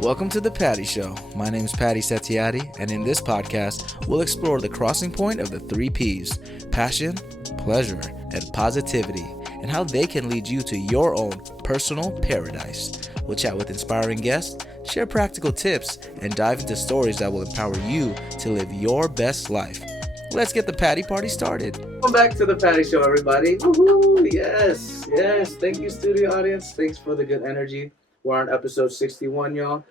Welcome to The Patty Show. My name is Patty Setiatti, and in this podcast, we'll explore the crossing point of the three P's: passion, pleasure, and positivity, and how they can lead you to your own personal paradise. We'll chat with inspiring guests, share practical tips, and dive into stories that will empower you to live your best life. Let's get the Patty Party started. Welcome back to The Patty Show, everybody. Woohoo! Yes. Thank you, studio audience. Thanks for the good energy. We're on episode 61, y'all.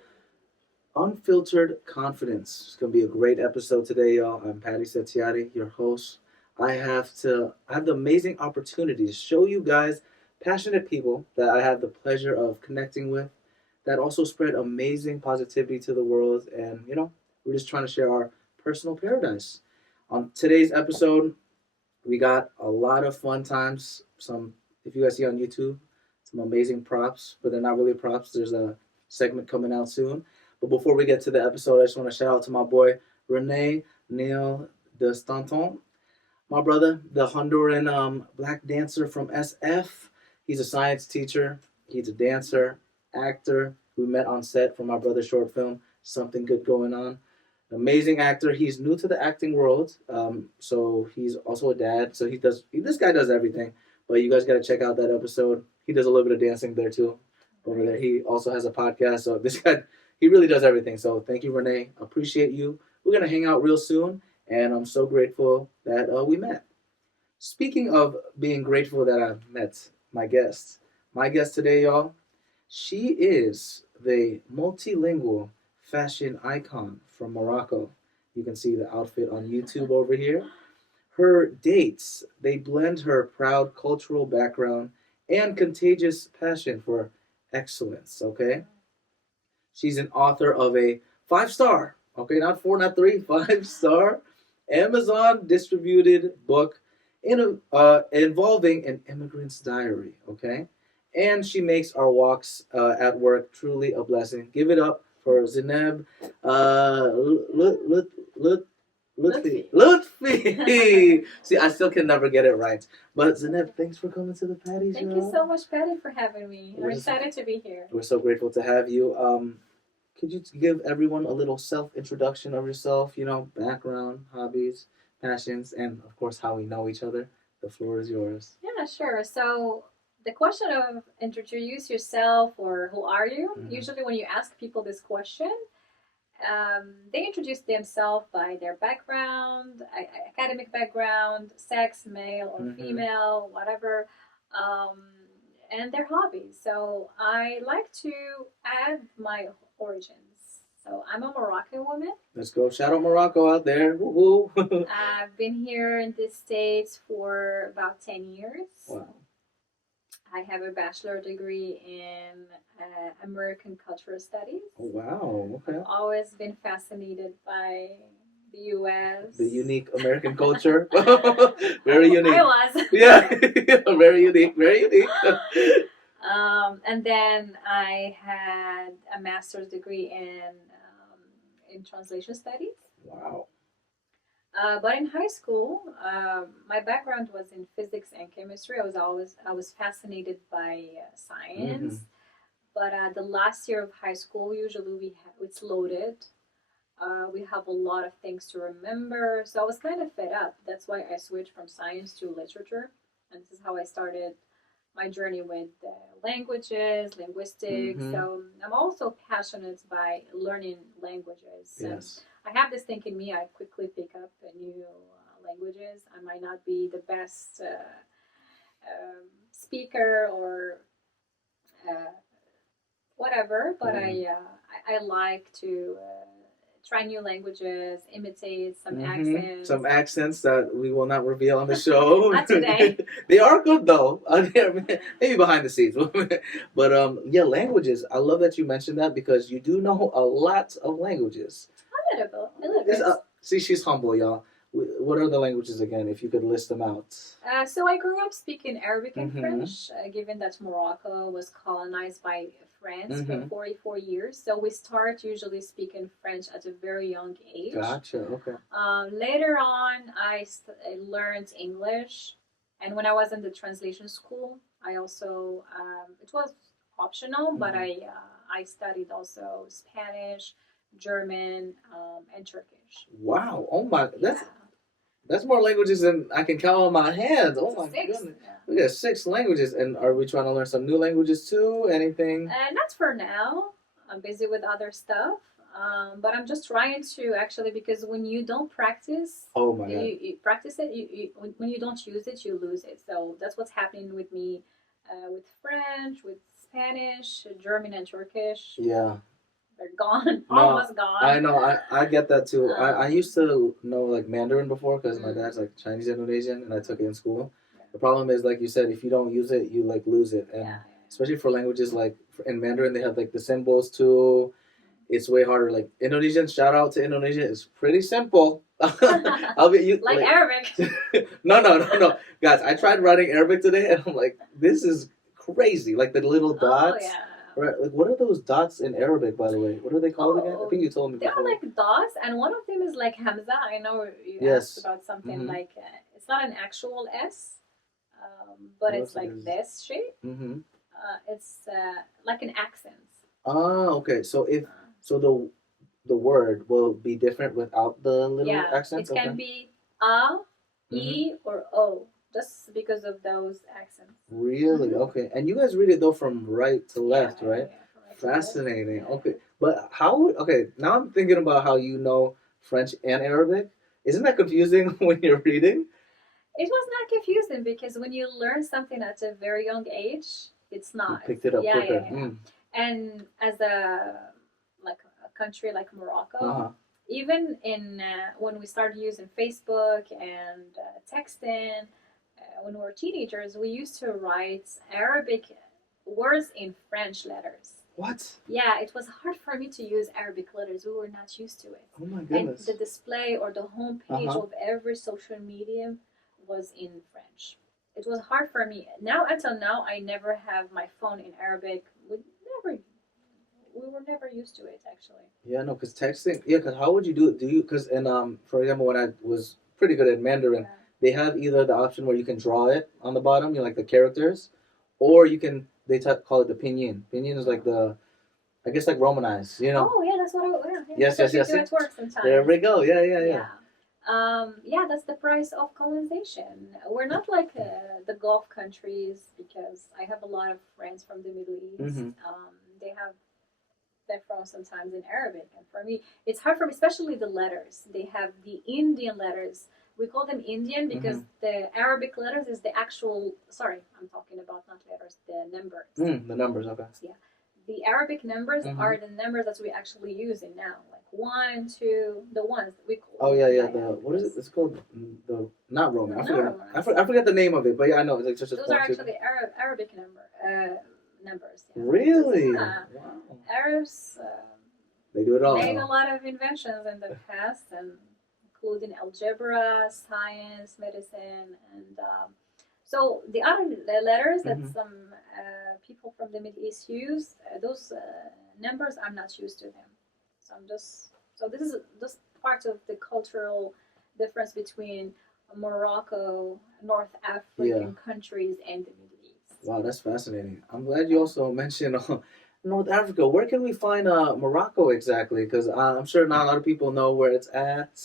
Unfiltered Confidence. It's going to be a great episode today, y'all. I'm Patty Setiatti, your host. I have the amazing opportunity to show you guys passionate people that I have the pleasure of connecting with that also spread amazing positivity to the world. And, we're just trying to share our personal paradise. On today's episode, we got a lot of fun times. If you guys see on YouTube, some amazing props, but they're not really props. There's a segment coming out soon. But before we get to the episode, I just want to shout out to my boy, Rene Neil de Stanton. My brother, the Honduran black dancer from SF. He's a science teacher. He's a dancer, actor. We met on set for my brother's short film, Something Good Going On. Amazing actor. He's new to the acting world, so he's also a dad. So this guy does everything. But you guys got to check out that episode. He does a little bit of dancing there too, over there. He also has a podcast. So this guy, he really does everything. So thank you, Renee. Appreciate you. We're gonna hang out real soon, and I'm so grateful that we met. Speaking of being grateful that I met my guest today, y'all, she is the multilingual fashion icon from Morocco. You can see the outfit on YouTube over here. Her dates, they blend her proud cultural background and contagious passion for excellence, okay? She's an author of a 5-star, okay, not 4, not 3, 5-star Amazon distributed book involving an immigrant's diary, okay? And she makes our walks at work truly a blessing. Give it up for Zineb Loutfi. See, I still can never get it right. But Zineb, thanks for coming to the Patty Show. Thank you so much, Patty, for having me. I'm excited to be here. We're so grateful to have you. Could you give everyone a little self-introduction of yourself? Background, hobbies, passions, and of course how we know each other. The floor is yours. Yeah, sure. So the question of introduce yourself or who are you? Mm-hmm. Usually when you ask people this question, they introduce themselves by their background, academic background, sex, male or female, whatever, and their hobbies. So I like to add my origins. So I'm a Moroccan woman. Let's go. Shout out Morocco out there. Woo-hoo. I've been here in the States for about 10 years. Wow. I have a bachelor degree in American Cultural Studies. Oh, wow. Okay. I've always been fascinated by the U.S. The unique American culture. Very unique. I was. Yeah. Very unique. Very unique. And then I had a master's degree in translation studies. Wow. But in high school, my background was in physics and chemistry. I was fascinated by science. But the last year of high school, usually it's loaded. We have a lot of things to remember. So I was kind of fed up. That's why I switched from science to literature. And this is how I started my journey with languages, linguistics. So I'm also passionate by learning languages. Yes. I have this thing in me. I quickly pick up new languages. I might not be the best speaker or whatever, but I like to try new languges, imitate some accents. Some accents that we will not reveal on the show. Not today. They are good though. Maybe behind the scenes. But yeah, languages. I love that you mentioned that because you do know a lot of languages. A little bit. See, she's humble, y'all. What are the languages again, if you could list them out? So I grew up speaking Arabic and French, given that Morocco was colonized by France for 44 years. So we start usually speaking French at a very young age. Gotcha, okay. Later on, I learned English. And when I was in the translation school, I also, it was optional, but I I studied also Spanish, German, and Turkish. Wow. Oh my. Yeah. That's more languages than I can count on my hands. Oh It's a my six. goodness. Yeah. We got 6 languages. And are we trying to learn some new languages too? Anything? Not for now. I'm busy with other stuff. But I'm just trying to actually, because when you don't practice, Oh my God. you practice it. When you don't use it, you lose it. So that's what's happening with me, with French, with Spanish, German, and Turkish. Yeah. They're gone, No, almost gone. I know. I get that too. I Um, used to know like Mandarin before because my Mm. dad's like Chinese Indonesian and I took it in school. Yeah. The problem is, like you said, if you don't use it, you like lose it. And Yeah. especially for languages like in Mandarin, they have like the symbols too. It's way harder. Like Indonesian, shout out to Indonesia. It's pretty simple. I'll be you Like Arabic. no, guys. I tried writing Arabic today, and I'm like, this is crazy. Like the little dots. Oh yeah. Right. Like, what are those dots in Arabic, by the way? What are they called again? I think you told me They before. are like dots, and one of them is like Hamza. I know you Yes. asked about something Mhm. like it's not an actual S, but What it's like is- this shape. Mm-hmm. It's like an accent. Ah, okay. So if Uh, so, the word will be different without the little yeah, accents. it can Okay. be A, Mhm. E, or O, just because of those accents. Really? Mhm. Okay. And you guys read it though from right to left, Yeah, right? yeah, from right to left. Fascinating. Yeah. Okay. But how would okay, now I'm thinking about how you know French and Arabic. Isn't that confusing when you're reading? It was not confusing because when you learn something at a very young age, it's You not. picked it up Yeah, quicker. yeah, yeah. And as a like a country like Morocco, Uh-huh. even in when we started using Facebook and texting, when we were teenagers, we used to write Arabic words in French letters. What? Yeah, it was hard for me to use Arabic letters. We were not used to it. Oh my And goodness. the display or the home page Uh-huh. of every social media was in French. It was hard for me. Now, until now, I never have my phone in Arabic. We were never used to it, actually. Yeah, no, because texting. Yeah, because how would you do it? Do you? Because for example, when I was pretty good at Mandarin, Yeah. they have either the option where you can draw it on the bottom, you know, like the characters, or you can call it the pinyin. Pinyin is like the, I guess like Romanized, you know. Oh, yeah, that's what I. Yeah, Yes, that's yes, what we yes. do at work sometimes. There we go. Yeah, yeah, yeah. Yeah. Yeah, that's the price of colonization. We're not like the Gulf countries because I have a lot of friends from the Middle East. Mhm. They have their phones sometimes in Arabic, and for me, it's hard for me, especially the letters. They have the Indian letters. We call them Indian because the Arabic letters is the actual. Sorry, I'm talking about not letters, the numbers. The numbers, okay. The Arabic numbers Mhm. are the numbers that we actually use in now, like 1, 2, the ones that we call. Oh yeah. What is it? It's called the not Roman. Not Roman. I forget the name of it, but yeah, I know it's like such a. Those are actually Arabic numbers. Yeah. Really? Yeah. Wow. Arabs They do it all. made a lot of inventions in the past, and including algebra, science, medicine, and so the other letters that Mhm. some people from the Middle East use, those numbers, I'm not used to them. So this is just part of the cultural difference between Morocco, North African countries, and the Middle East. Wow, that's fascinating. I'm glad you also mentioned North Africa. Where can we find Morocco exactly? Because I'm sure not a lot of people know where it's at.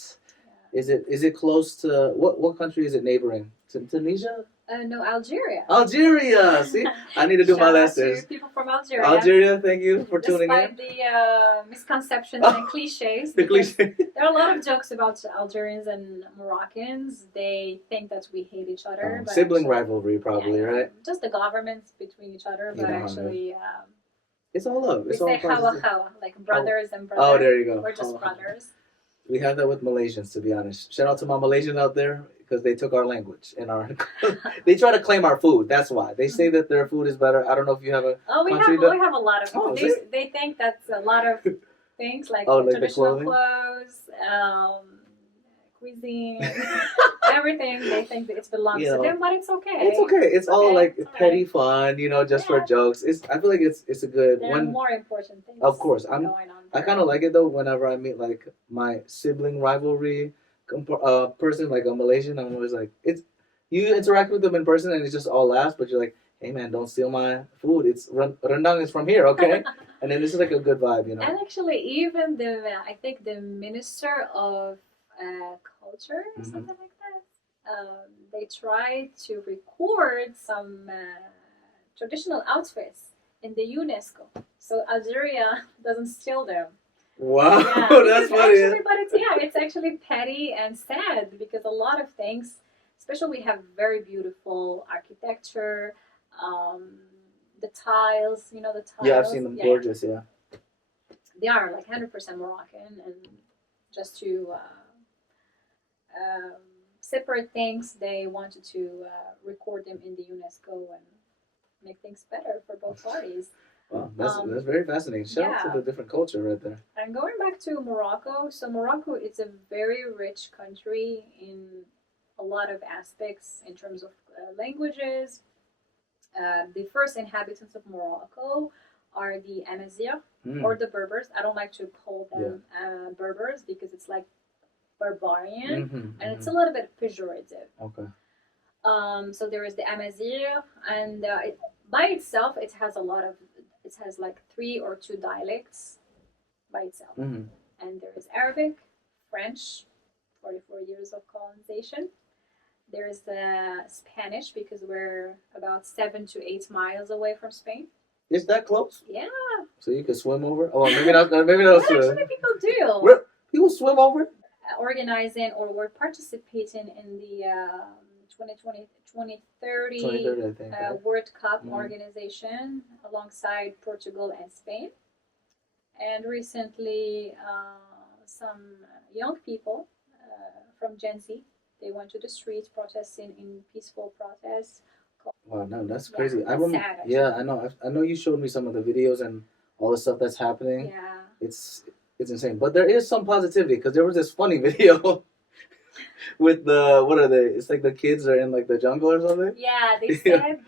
Is it close to what country is it neighboring? To Tunisia? No, Algeria. Algeria. See, I need to do my Shout out lessons. to people from Algeria. Algeria, thank you for tuning Despite in. the misconceptions and cliches, The because cliche. there are a lot of jokes about Algerians and Moroccans. They think that we hate each other. But Sibling actually, rivalry, probably, yeah, right? Just the governments between each other, but Yeah, actually, It's all love. we It's all say hawa positive. hawa, like brothers and brothers. Oh, there you go. We're just Hawa. brothers. We have that with Malaysians, to be honest. Shout out to my Malaysians out there because they took our language and our. They try to claim our food. That's why they say that their food is better. I don't know if you have a. Oh, we country have a lot of. Oh, They think that's a lot of things like Oh, like the traditional clothing? clothes, cuisine, everything. They think that it belongs You to know, them, but it's okay. It's okay. It's all okay, like it's all petty fun, just for Yeah. jokes. I feel like it's a good There are one. more important things. Of course, going on. I there. kind of like it though. Whenever I meet like my sibling rivalry person, like a Malaysian, I'm always like, you interact with them in person and it's just all laughs, but you're like, hey man, don't steal my food. It's rendang is from here, okay? And then this is like a good vibe, you know. And actually, even I think the Minister of Culture or something like that, they tried to record some traditional outfits in the UNESCO, so Algeria doesn't steal them. Wow, Yeah, that's funny. Actually, but it's actually petty and sad because a lot of things, especially we have very beautiful architecture, um, the tiles, the tiles. Yeah, I've seen them. Gorgeous, yeah. They are like 100% Moroccan, and just to separate things, they wanted to record them in the UNESCO and make things better for both parties. Wow, that's very fascinating. Shout out to the different culture right there. And going back to Morocco, so Morocco is a very rich country in a lot of aspects in terms of languages. The first inhabitants of Morocco are the Amazigh or the Berbers. I don't like to call them Berbers because it's like barbarian and it's a little bit pejorative. Okay. So there is the Amazigh, and by itself, it has like 3 or 2 dialects by itself. And there is Arabic, French, 44 years of colonization. There is the Spanish because we're about 7 to 8 miles away from Spain. Is that close? Yeah. So you can swim over? Oh, maybe not. Maybe not. Actually, people do. People swim over? Organizing or we're participating in the 2030 I think, right? World Cup organization alongside Portugal and Spain. And recently, some young people from Gen Z, they went to the streets protesting in peaceful protests. Wow, no, that's crazy. I remember. Yeah, I know. I know you showed me some of the videos and all the stuff that's happening. Yeah. It's insane. But there is some positivity because there was this funny video with what are they? It's like the kids are in like the jungle or something. Yeah, they said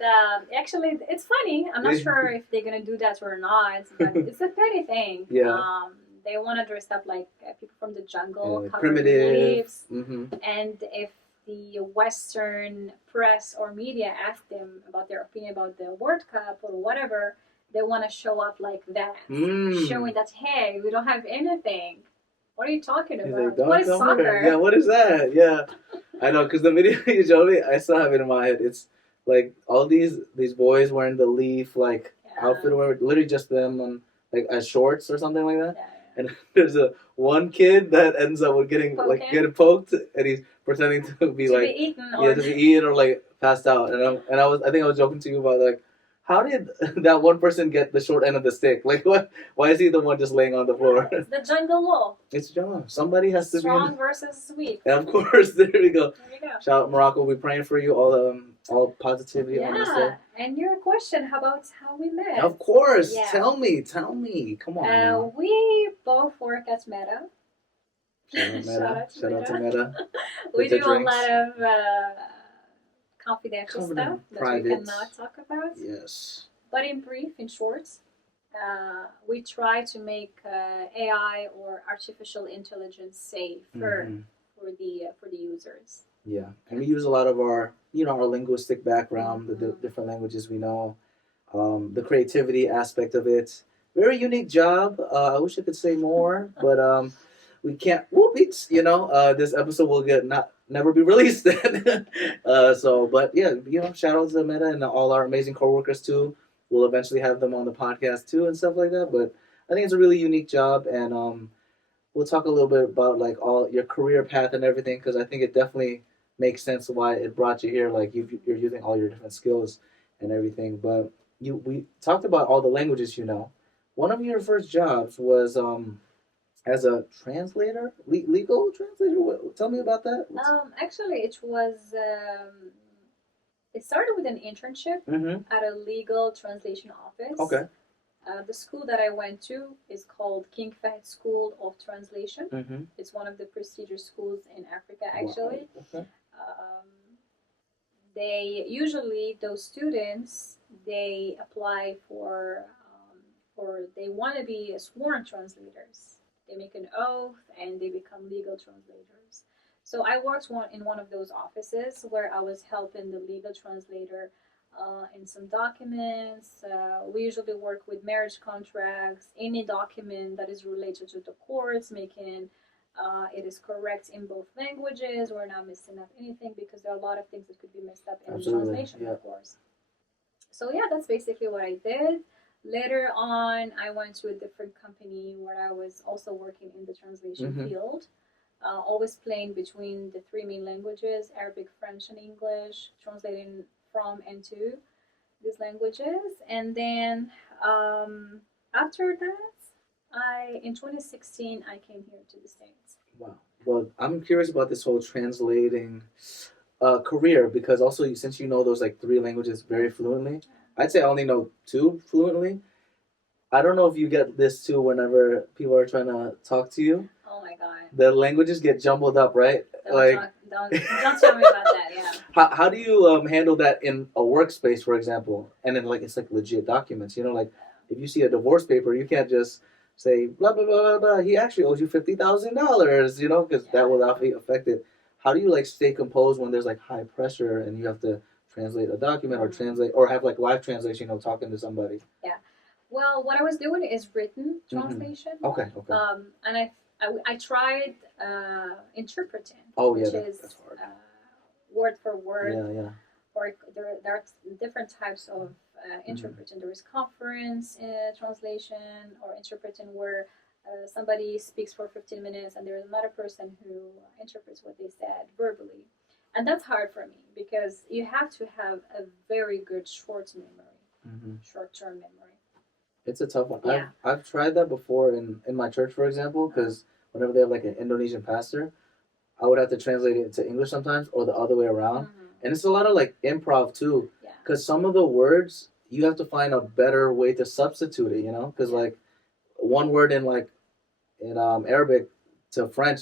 actually it's funny. I'm not sure if they're gonna do that or not, but it's a petty thing. Yeah. They want to dress up like people from the jungle, primitive leaves, and if the Western press or media ask them about their opinion about the World Cup or whatever, they want to show up like that, showing that, hey, we don't have anything. What are you talking about? What is soccer? Yeah, what is that? Yeah, I know, because the video you showed me, I still have it in my head. It's like all these boys wearing the leaf outfit, or literally just them on as shorts or something like that. Yeah. And there's one kid that ends up with getting poked, and he's pretending to be eaten or passed out. And I think I was joking to you about how did that one person get the short end of the stick? What? Why is he the one just laying on the floor? It's the jungle law. It's jungle. Somebody has to be strong versus weak. And of course, there we go. There you go. Shout out Morocco. We're praying for you. All positivity on this day. And your question, how about how we met? Of course. Yeah. Tell me. Come on. We both work at Meta. Shout out to Meta. We do a lot of confidential stuff that we cannot talk about. Yes. But in brief, in short, we try to make AI or artificial intelligence safer for the users. Yeah, and we use a lot of our linguistic background, the different languages we know, the creativity aspect of it. Very unique job. I wish I could say more, but we can't. This episode will never be released then. But yeah, shout out to Meta and all our amazing coworkers too. We'll eventually have them on the podcast too and stuff like that. But I think it's a really unique job, and we'll talk a little bit about all your career path and everything, because I think it definitely makes sense why it brought you here. You're using all your different skills and everything. But we talked about all the languages you know. One of your first jobs was as a translator, legal translator. Tell me about that. Actually, it was. It started with an internship at a legal translation office. Okay. The school that I went to is called King Fahd School of Translation. It's one of the prestigious schools in Africa, actually. Wow. Okay. They usually, those students, they apply for, or they want to be sworn translators. They make an oath and they become legal translators. So I worked in one of those offices where I was helping the legal translator in some documents. We usually work with marriage contracts, any document that is related to the courts, making it is correct in both languages. We're not messing up anything because there are a lot of things that could be messed up in the translation, of course. So yeah, that's basically what I did. Later on, I went to a different company where I was also working in the translation field, always playing between the three main languages, Arabic, French, and English, translating from and to these languages. And then after that, in 2016, I came here to the States. Wow. Well, I'm curious about this whole translating career, because also since you know those like three languages very fluently, I'd say I only know two fluently. I don't know if you get this too whenever people are trying to talk to you. Oh my god. The languages get jumbled up, right? Don't tell me about that. Yeah. How do you handle that in a workspace, for example? And then it's like legit documents. You know, like if you see a divorce paper, you can't just say blah blah blah blah blah. He actually owes you $50,000. You know, because that will affect it. How do you like stay composed when there's like high pressure and you have to translate a document or have like live translation, talking to somebody? Yeah. Well, what I was doing is written translation. Okay. And I tried interpreting, which is that's hard. Word for word. Yeah. Or there are different types of interpreting. There is conference translation or interpreting where somebody speaks for 15 minutes and there is another person who interprets what they said verbally. And that's hard for me because you have to have a very good short-term memory. It's a tough one. Yeah. I've tried that before in my church, for example, because whenever they have like an Indonesian pastor, I would have to translate it into English sometimes or the other way around. And it's a lot of like improv too, because some of the words you have to find a better way to substitute it, because like one word in Arabic to French,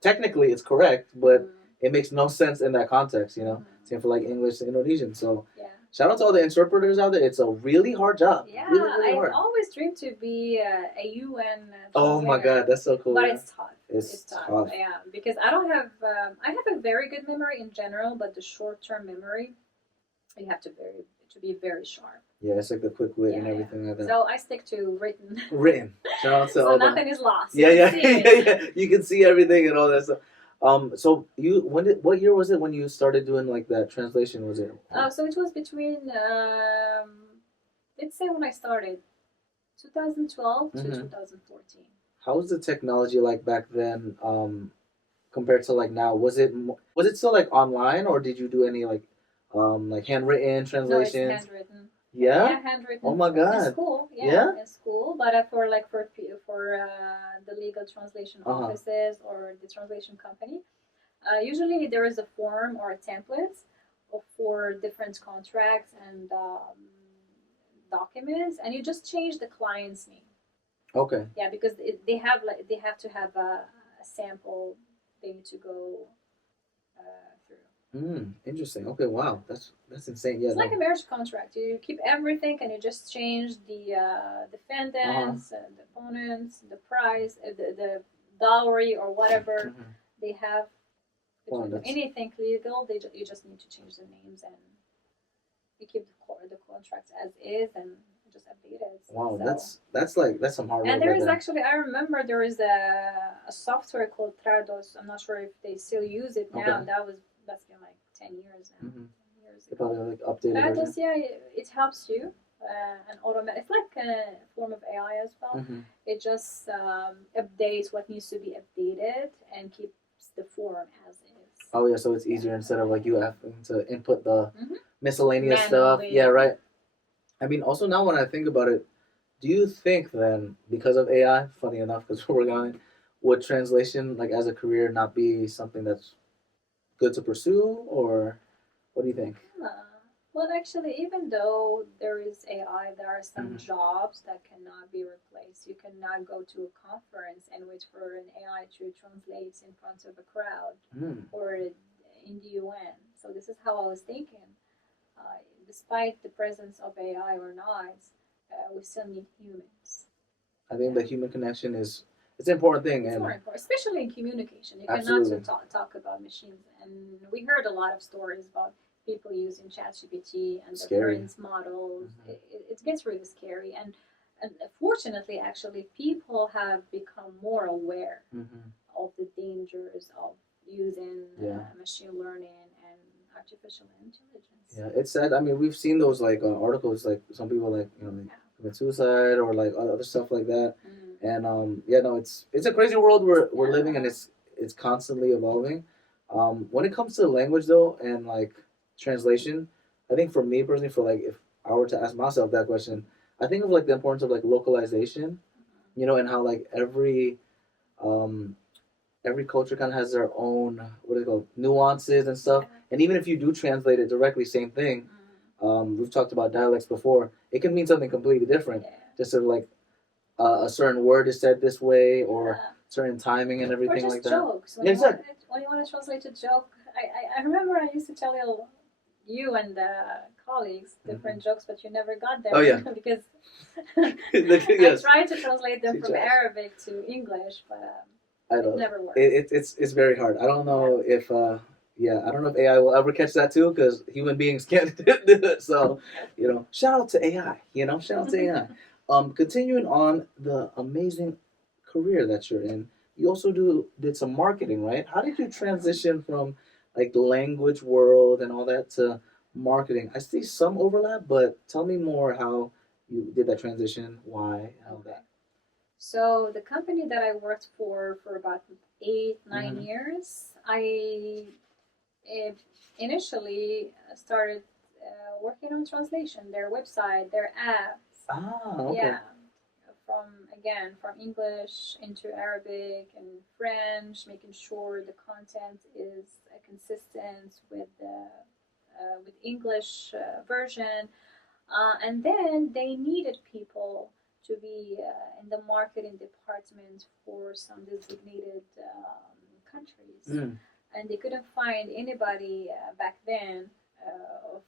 technically it's correct, but it makes no sense in that context, Same for like English to Indonesian. So shout out to all the interpreters out there. It's a really hard job. Yeah, really hard. I've always dreamed to be a UN Oh my god, that's so cool. But it's tough. It's tough. Yeah, because I don't have. I have a very good memory in general, but the short-term memory, you have to be very sharp. Yeah, it's like the quick wit and everything like that. So I stick to written. Shout out to so nothing is lost. Yeah. You can see everything and all that stuff. So what year was it when you started doing like that translation? Was it? So it was between let's say when I started, 2012 to 2014. How was the technology like back then compared to like now? Was it still like online, or did you do any like handwritten translations? No, it's handwritten. Yeah? Yeah, handwritten. Oh my god. In school, in school, but for the legal translation offices or the translation company, usually there is a form or a template for different contracts and documents, and you just change the client's name. Okay. Yeah, because they have to have a sample they need to go through. Interesting. Okay, wow, that's insane. Yeah, it's like a marriage contract. You keep everything, and you just change the defendants, the opponents, the price, the dowry, or whatever they have. Anything legal, you just need to change the names, and you keep the contracts as is, and just update it. Wow, so, that's some hard work. And there is actually, I remember there is a software called Trados. I'm not sure if they still use it now. Okay. That's been like 10 years now. 10 years ago. Probably like updated. Trados, it helps you and automate. It's like a form of AI as well. It just updates what needs to be updated and keeps the form as is. Oh yeah, so it's easier instead of like you having to input the miscellaneous stuff. Yeah, right. I mean, also now when I think about it, do you think then, because of AI, funny enough, because we're going, would translation, like as a career, not be something that's good to pursue, or what do you think? Well, actually, even though there is AI, there are some jobs that cannot be replaced. You cannot go to a conference and wait for an AI to translate in front of a crowd or in the UN. So this is how I was thinking. Despite the presence of AI or not, we still need humans. I think the human connection it's an important thing. It's more important, especially in communication. You cannot talk about machines. And we heard a lot of stories about people using ChatGPT and the Scary. current models, it gets really scary. And fortunately, actually, people have become more aware of the dangers of using machine learning and artificial intelligence. Yeah, it's sad. I mean, we've seen those like articles, like some people like like commit suicide or like other stuff like that. And yeah, no, it's a crazy world we're living, and it's constantly evolving. When it comes to language though, and like translation, I think for me personally, for like if I were to ask myself that question, I think of like the importance of like localization, and how like um every culture kind of has their own what is it called nuances and stuff. And even if you do translate it directly, same thing. We've talked about dialects before. It can mean something completely different. Just sort of like a certain word is said this way, or certain timing and everything or just like that. Jokes. When you want to translate a joke, I remember I used to tell you and colleagues different jokes, but you never got them. Oh yeah, because yes. I tried to translate them from Arabic to English, but it never worked. It's very hard. I don't know if I don't know if AI will ever catch that too, because human beings can't do it. So, shout out to AI. Shout out to AI. Continuing on the amazing career that you're in, you also did some marketing, right? How did you transition from like the language world and all that to marketing? I see some overlap, but tell me more how you did that transition, why, and all that. So the company that I worked for about 8-9 years, I initially started working on translation, their website, their apps. Ah, okay. Yeah, from English into Arabic and French, making sure the content is consistent with English version, and then they needed people to be in the marketing department for some designated countries. And they couldn't find anybody back then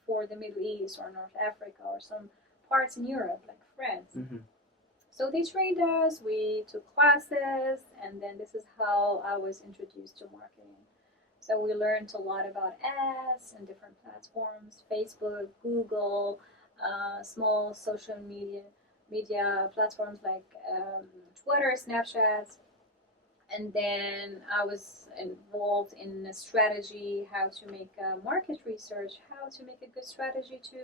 for the Middle East or North Africa or some parts in Europe like France. So they trained us, we took classes, and then this is how I was introduced to marketing. So we learned a lot about ads and different platforms, Facebook, Google, small social media platforms like Twitter, Snapchat. And then I was involved in a strategy, how to make market research, how to make a good strategy to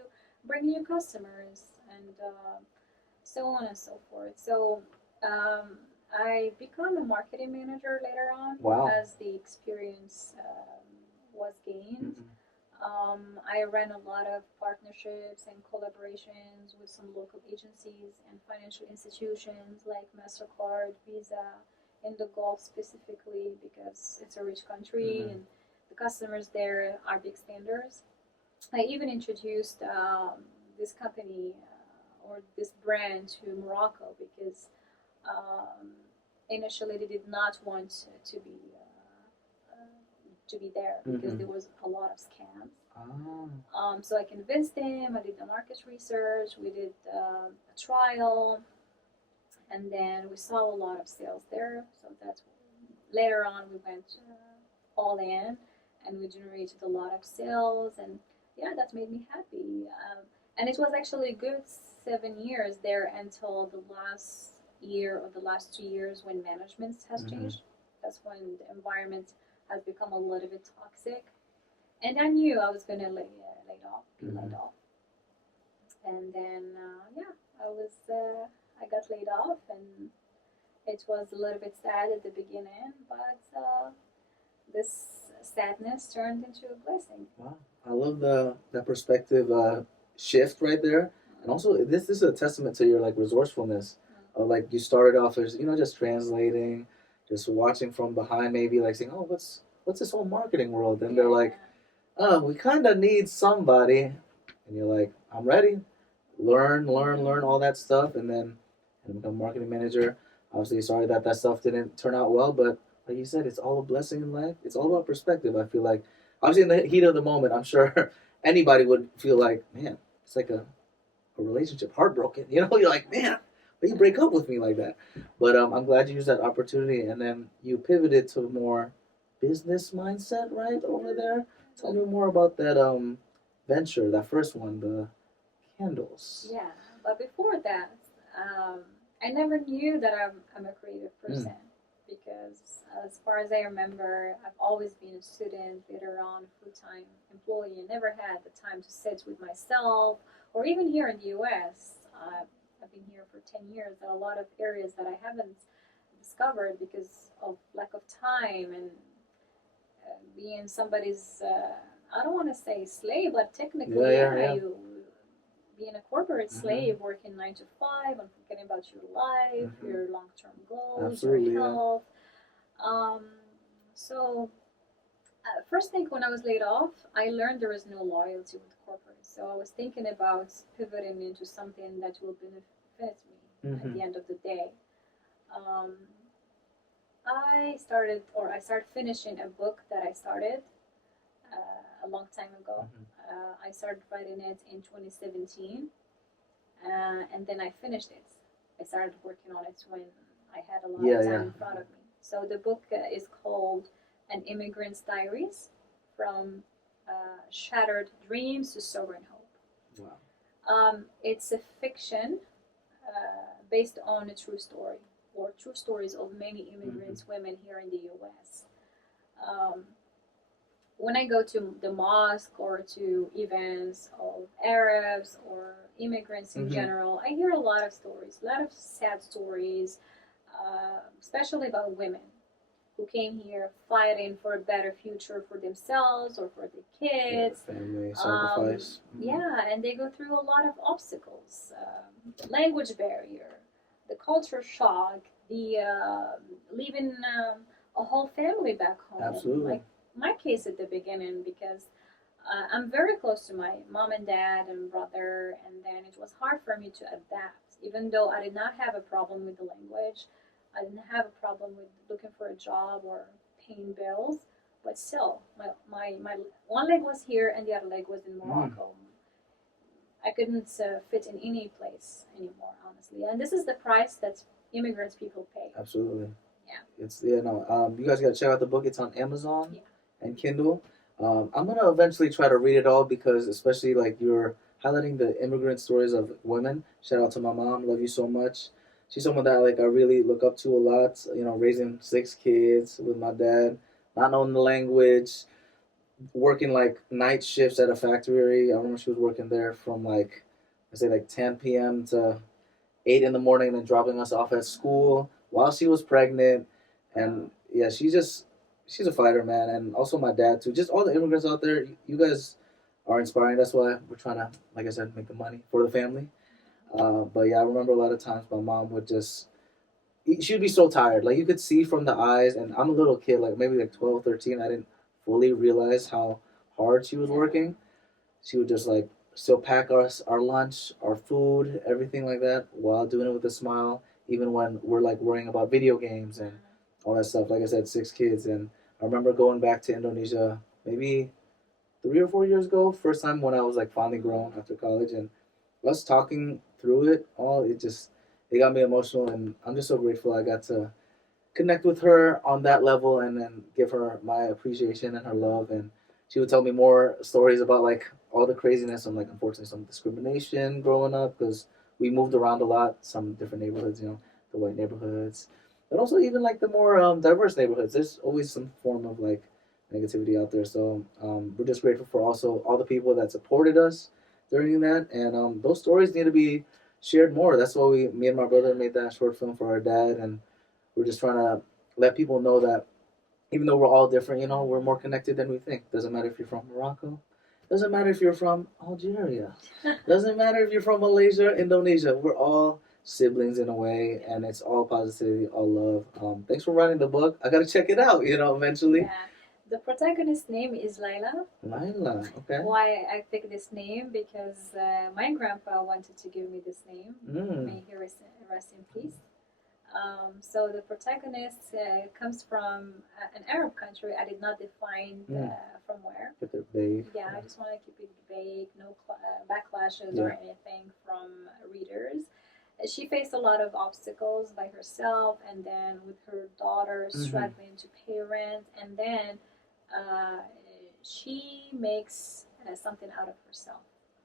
bring new customers, and so on and so forth. So I become a marketing manager later on. Wow. As the experience was gained. I ran a lot of partnerships and collaborations with some local agencies and financial institutions like MasterCard, Visa, in the Gulf specifically, because it's a rich country and the customers there are big spenders. I even introduced this company or this brand to Morocco because initially they did not want to be there because there was a lot of scams. So I convinced them. I did the market research. We did a trial, and then we saw a lot of sales there. So that's later on we went all in, and we generated a lot of sales, and yeah, that made me happy. And it was actually a good 7 years there until the last year or the last 2 years when management has changed. That's when the environment has become a little bit toxic, and I knew I was going to be laid off. And then I got laid off, and it was a little bit sad at the beginning, but this sadness turned into a blessing. Wow, I love that perspective shift right there, and also this is a testament to your like resourcefulness. Of like you started off as just translating, just watching from behind, maybe like saying, oh, what's this whole marketing world? And they're like, oh, we kind of need somebody, and you're like, I'm ready. Learn all that stuff, and then become marketing manager. Obviously, sorry that stuff didn't turn out well, but like you said, it's all a blessing in life. It's all about perspective. I feel like, obviously, in the heat of the moment, I'm sure anybody would feel like, man, it's like a relationship heartbroken. You're like, man, why you break up with me like that? But I'm glad you used that opportunity, and then you pivoted to a more business mindset, right, over there. Tell me more about that venture, that first one, the candles. Yeah, but before that, I never knew that I'm a creative person because, as far as I remember, I've always been a student, later on a full-time employee, and never had the time to sit with myself, or even here in the U.S. I've been here for 10 years. There are a lot of areas that I haven't discovered because of lack of time and being somebody's, I don't want to say slave, but technically, Yeah. you being a corporate slave, working 9 to 5, and forgetting about your life, your long-term goals, Absolutely, your health. Um, so, first thing when I was laid off, I learned there is no loyalty with corporate. So I was thinking about pivoting into something that will benefit me at the end of the day. Um, I started finishing a book that I started a long time ago. I started writing it in 2017, and then I finished it. I started working on it when I had a lot of time in front of me. So the book is called An Immigrant's Diaries, from Shattered Dreams to Soaring Hope. Wow. It's a fiction based on a true story, or true stories of many immigrants, women here in the U.S. When I go to the mosque or to events of Arabs or immigrants in general, I hear a lot of stories, a lot of sad stories, especially about women who came here fighting for a better future for themselves or for their kids. Yeah, family sacrifice. Yeah, and they go through a lot of obstacles, the language barrier, the culture shock, the leaving a whole family back home. Absolutely. Like my case at the beginning, because I'm very close to my mom and dad and brother, and then it was hard for me to adapt, even though I did not have a problem with the language. I didn't have a problem with looking for a job or paying bills, but still, my one leg was here and the other leg was in Morocco. I couldn't fit in any place anymore, honestly. And this is the price that immigrants people pay. Absolutely. Yeah. It's you guys gotta check out the book. It's on Amazon and Kindle. I'm gonna eventually try to read it all because, especially like you're highlighting the immigrant stories of women. Shout out to my mom. Love you so much. She's someone that like I really look up to a lot. You know, raising 6 kids with my dad, not knowing the language, working like night shifts at a factory. I remember she was working there from like I say like 10 p.m. to 8 in the morning, and then dropping us off at school while she was pregnant. And yeah, she's a fighter, man. And also my dad too. Just all the immigrants out there, you guys are inspiring. That's why we're trying to, like I said, make the money for the family. But yeah, I remember a lot of times my mom would just, she'd be so tired. Like you could see from the eyes, and I'm a little kid, like maybe like 12, 13. I didn't fully realize how hard she was working. She would just like still pack us our lunch, our food, everything like that, while doing it with a smile, even when we're like worrying about video games and all that stuff. Like I said, 6 kids, and I remember going back to Indonesia maybe 3 or 4 years ago, first time when I was like finally grown after college, and us talking through it all, it got me emotional, and I'm just so grateful I got to connect with her on that level and then give her my appreciation and her love. And she would tell me more stories about like all the craziness and like unfortunately some discrimination growing up because we moved around a lot, some different neighborhoods, the white neighborhoods, but also even like the more diverse neighborhoods. There's always some form of like negativity out there. So we're just grateful for also all the people that supported us during that, and those stories need to be shared more. That's why me and my brother made that short film for our dad, and we're just trying to let people know that even though we're all different, we're more connected than we think. Doesn't matter if you're from Morocco. Doesn't matter if you're from Algeria. Doesn't matter if you're from Malaysia, Indonesia. We're all siblings in a way, and it's all positivity, all love. Thanks for writing the book. I gotta check it out, eventually. Yeah. The protagonist's name is Laila. Laila, okay. Why I picked this name? Because my grandpa wanted to give me this name. May he rest in peace. So the protagonist comes from an Arab country. I did not define from where. But they're vague. Yeah, I just want to keep it vague, no backlashes or anything from readers. She faced a lot of obstacles by herself, and then with her daughter struggling to pay rent, and then she makes something out of herself.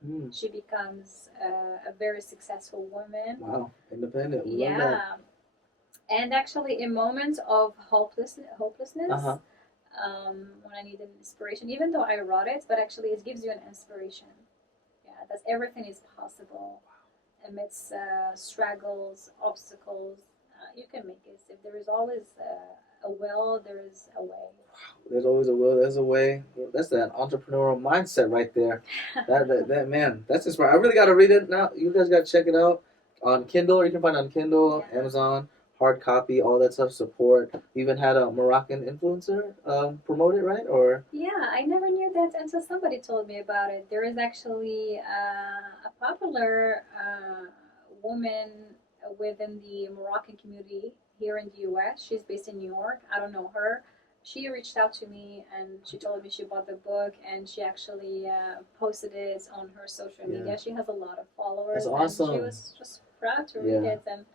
Mm. She becomes a very successful woman. Wow, independent. We love Yeah, that. and actually, in moments of hopelessness, Uh-huh. when I needed inspiration, even though I wrote it, but actually, it gives you an inspiration. Yeah, that everything is possible amidst struggles, obstacles. You can make it. If there is always a will, there is a way. There's always a will. There's a way. That's that entrepreneurial mindset right there. That man. That's inspiring. I really got to read it now. You guys got to check it out on Kindle. Or you can find it on Kindle, Yeah. Amazon, hard copy, all that stuff. Support. You even had a Moroccan influencer promote it, right? Or Yeah, I never knew that until somebody told me about it. There is actually a popular woman within the Moroccan community here in the US. She's based in New York. I don't know her. She reached out to me and she told me she bought the book and she actually posted it on her social media. Yeah. She has a lot of followers. That's awesome. And she was just proud to read it. And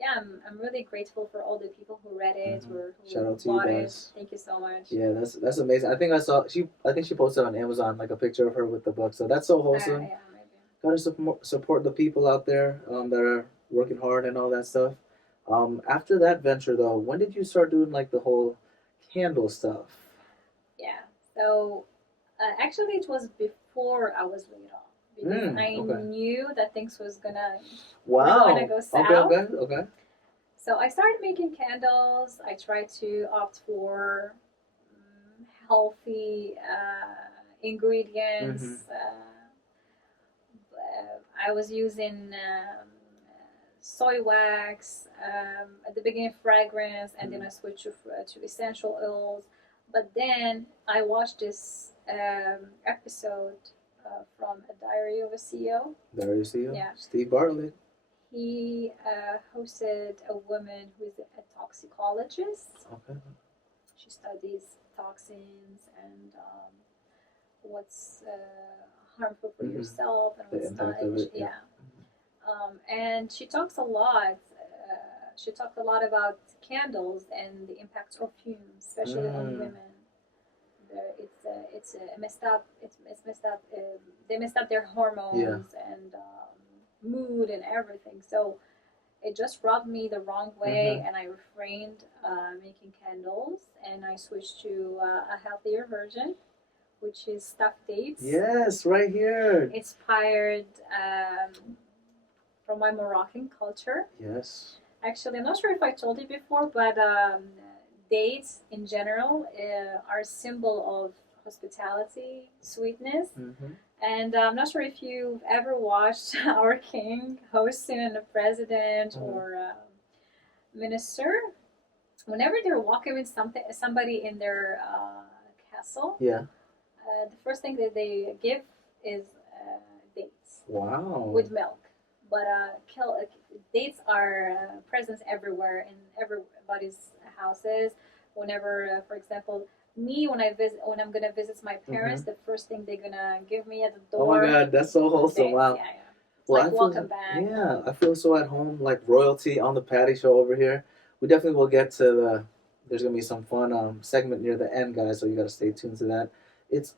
yeah, I'm really grateful for all the people who read it or who Shout out to bought you it. guys. Thank you so much. Yeah, that's amazing. I think I think she posted on Amazon like a picture of her with the book. So that's so wholesome. Yeah, maybe. Gotta support the people out there that are working hard and all that stuff. After that venture though, when did you start doing like the whole candle stuff? Yeah. So actually, it was before I was laid off because I knew that things was gonna go south. Okay. So I started making candles. I tried to opt for healthy ingredients. I was using soy wax at the beginning, fragrance, and then I switched to essential oils. But then I watched this episode from A Diary of a CEO. Diary of a CEO? Yeah. Steve Bartlett. He hosted a woman who is a toxicologist. Okay. She studies toxins and what's harmful for yourself and what's not. Yeah. And she talks a lot. She talked a lot about candles and the impacts of fumes, especially on women. It's messed up. It's messed up. They messed up their hormones and mood and everything. So it just rubbed me the wrong way, and I refrained making candles, and I switched to a healthier version, which is stuffed dates. Yes, right here. Inspired from my Moroccan culture. Yes. Actually, I'm not sure if I told you before, but dates in general are a symbol of hospitality, sweetness. And I'm not sure if you've ever watched our king hosting a president or a minister. Whenever they're welcoming somebody in their castle, the first thing that they give is dates. Wow. With milk. But dates are present everywhere in everybody's houses. Whenever, for example, when I'm gonna visit my parents, the first thing they're gonna give me at the door. Oh my God, that's so wholesome! Dates. Wow. Yeah. Well, like welcome back. Yeah, I feel so at home, like royalty on the Patty Show over here. We definitely will get to there's gonna be some fun segment near the end, guys. So you gotta stay tuned to that.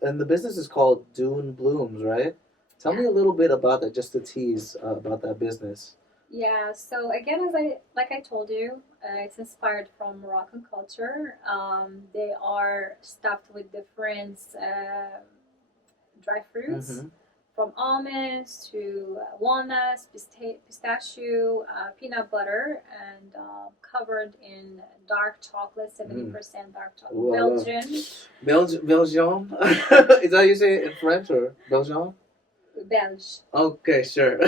And the business is called Dune Blooms, right? Tell me a little bit about that, just to tease about that business. Yeah, so again, like I told you, it's inspired from Moroccan culture. They are stuffed with different dry fruits, from almonds to walnuts, pistachio, peanut butter, and covered in dark chocolate, 70% dark chocolate. Belgium? Is that how you say it in French or Belgium? Belge. Okay, sure.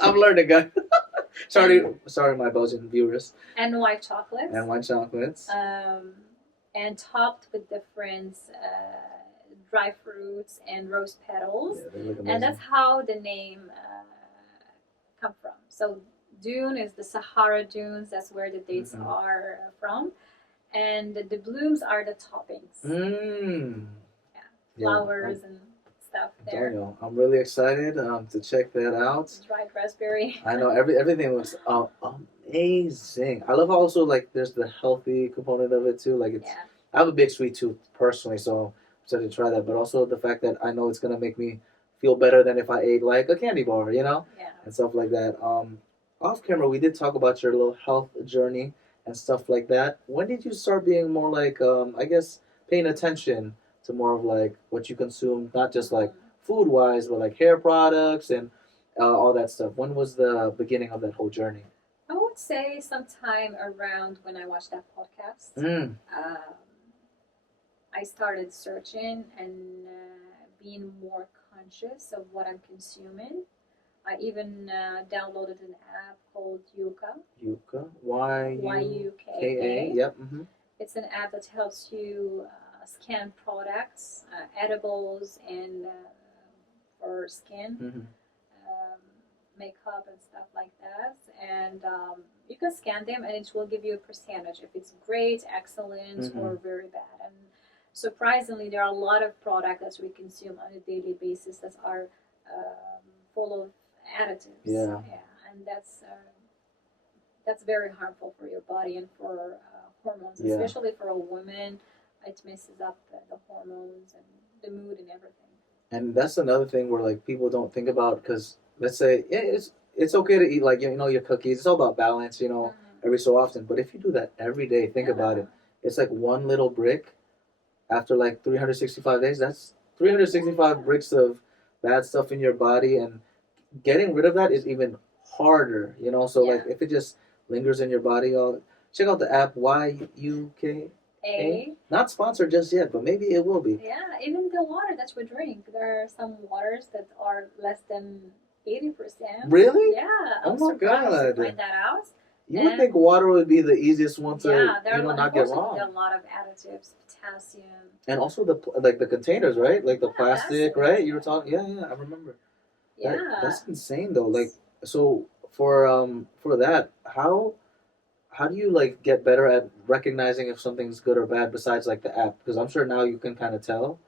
I'm learning, guys. Sorry, my Belgian viewers. And white chocolates. And topped with different dry fruits and rose petals. Yeah, and that's how the name come from. So Dune is the Sahara dunes. That's where the dates are from. And the blooms are the toppings. Flowers and stuff there. I'm really excited to check that out. Dried raspberry. I know everything looks amazing. I love how also like there's the healthy component of it too. Like I have a big sweet tooth personally, so excited to try that. But also the fact that I know it's gonna make me feel better than if I ate like a candy bar, Yeah. and stuff like that. Off camera, we did talk about your little health journey and stuff like that. When did you start being more like, I guess, paying attention to more of like what you consume, not just like food wise, but like hair products and all that stuff? When was the beginning of that whole journey? I would say sometime around when I watched that podcast. I started searching and being more conscious of what I'm consuming. I even downloaded an app called Yuka. Yuka. Y-U-K-A. Yep. Mm-hmm. It's an app that helps you scan products, edibles, and for skin, makeup, and stuff like that. And you can scan them, and it will give you a percentage if it's great, excellent, or very bad. And surprisingly, there are a lot of products that we consume on a daily basis that are full of additives. Yeah. And that's very harmful for your body and for hormones, Yeah. especially for a woman. It messes up the hormones and the mood and everything. And that's another thing where like people don't think about, because let's say it's okay to eat like your cookies. It's all about balance, every so often. But if you do that every day, think about it. It's like one little brick. After like 365 days, that's 365 bricks of bad stuff in your body, and getting rid of that is even harder, So like if it just lingers in your body, check out the app YUKA. Not sponsored just yet, but maybe it will be. Yeah, even the water that we drink, there are some waters that are less than 80%. Really? Yeah. Oh my God! To find that out. You would think water would be the easiest one to not get wrong. There are a lot of additives, potassium, and also the containers, right? Like the plastic, right? You were talking. Yeah, I remember. Yeah, that's insane though. Like, so for that, how do you like get better at recognizing if something's good or bad besides like the app? Because I'm sure now you can kind of tell.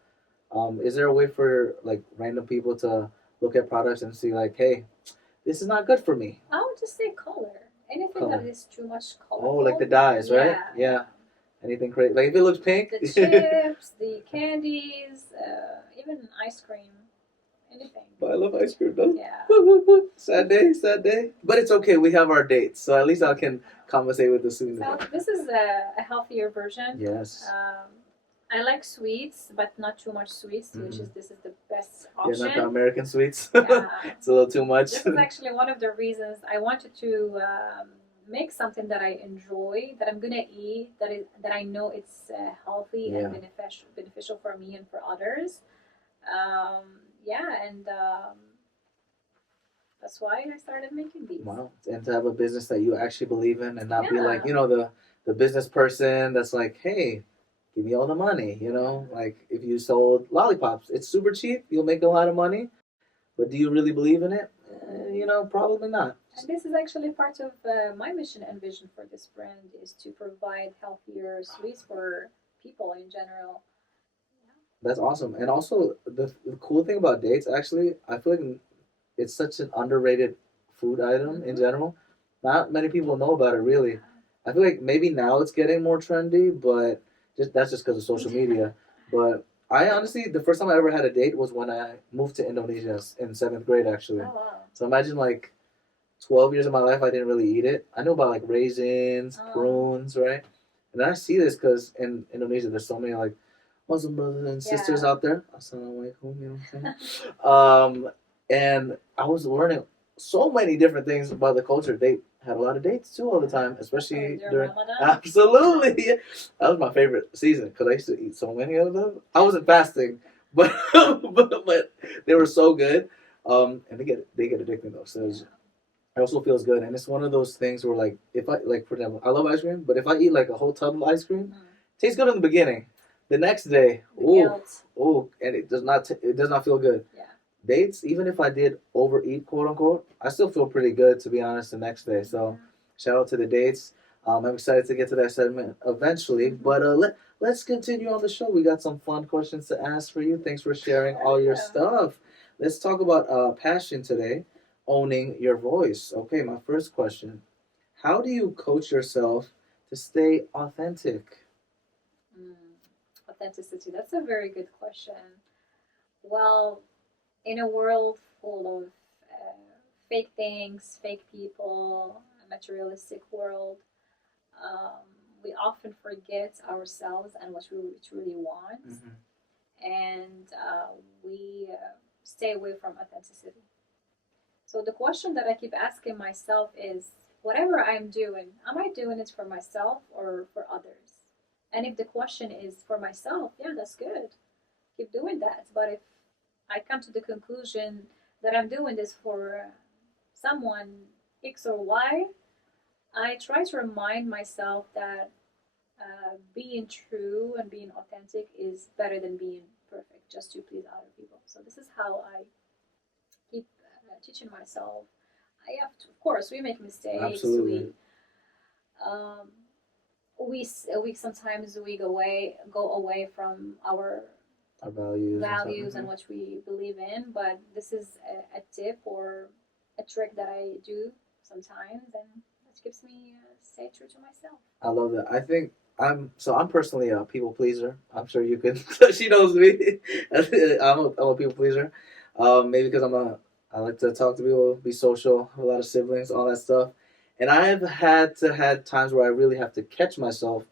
Is there a way for like random people to look at products and see like, hey, this is not good for me? I would just say color. Anything that is too much color. Oh, like the dyes, right? Yeah. Anything crazy? Like if it looks pink? The chips, the candies, even ice cream. Anything. But I love ice cream though. Yeah. Sad day. But it's okay. We have our dates, so at least I can compensate with the sooner. So this is a healthier version. Yes. I like sweets, but not too much sweets, this is the best option. Yeah, not the American sweets. Yeah. It's a little too much. This is actually one of the reasons I wanted to make something that I enjoy, that I'm gonna eat, that I know it's healthy and beneficial for me and for others. That's why I started making these. Wow. And to have a business that you actually believe in and not be like, the business person that's like, hey, give me all the money, Like if you sold lollipops, it's super cheap, you'll make a lot of money, but do you really believe in it? Probably not. And this is actually part of my mission and vision for this brand, is to provide healthier sweets for people in general. That's awesome. And also, the cool thing about dates, actually, I feel like it's such an underrated food item in general. Not many people know about it, really. I feel like maybe now it's getting more trendy, but that's just because of social media. But I honestly, the first time I ever had a date was when I moved to Indonesia in 7th grade, actually. Oh, wow. So imagine, like, 12 years of my life, I didn't really eat it. I knew about, like, raisins, prunes, right? And I see this because in Indonesia, there's so many, like, Muslim brothers and sisters out there. Assalamualaikum, you know what I'm saying? And I was learning so many different things about the culture. They had a lot of dates too all the time, especially during Ramadan. Absolutely. That was my favorite season because I used to eat so many of them. I wasn't fasting, but they were so good. And they get addicting though. So it also feels good, and it's one of those things where like if I like for example, I love ice cream, but if I eat like a whole tub of ice cream, it tastes good in the beginning. The next day, and it does not feel good. Yeah. Dates, even if I did overeat, quote unquote, I still feel pretty good, to be honest, the next day. So shout out to the dates. I'm excited to get to that segment eventually. But let's continue on the show. We got some fun questions to ask for you. Thanks for sharing all your stuff. Let's talk about passion today, owning your voice. Okay, my first question. How do you coach yourself to stay authentic? Authenticity. That's a very good question. Well, in a world full of fake things, fake people, a materialistic world, um, we often forget ourselves and what we truly want, and we stay away from authenticity. So the question that I keep asking myself is, whatever I'm doing, am I doing it for myself or for others? And if the question is for myself, yeah, that's good. Keep doing that. But if I come to the conclusion that I'm doing this for someone X or Y, I try to remind myself that being true and being authentic is better than being perfect just to please other people. So this is how I keep teaching myself. I have to, of course, we make mistakes. Absolutely. Um, we sometimes we go away from Our values and what we believe in. But this is a tip or a trick that I do sometimes, and it keeps me stay true to myself. I love that. I think I'm personally a people pleaser. I'm sure you can. She knows me. I'm a people pleaser. Maybe because I like to talk to people, be social, have a lot of siblings, all that stuff. And I've had times where I really have to catch myself,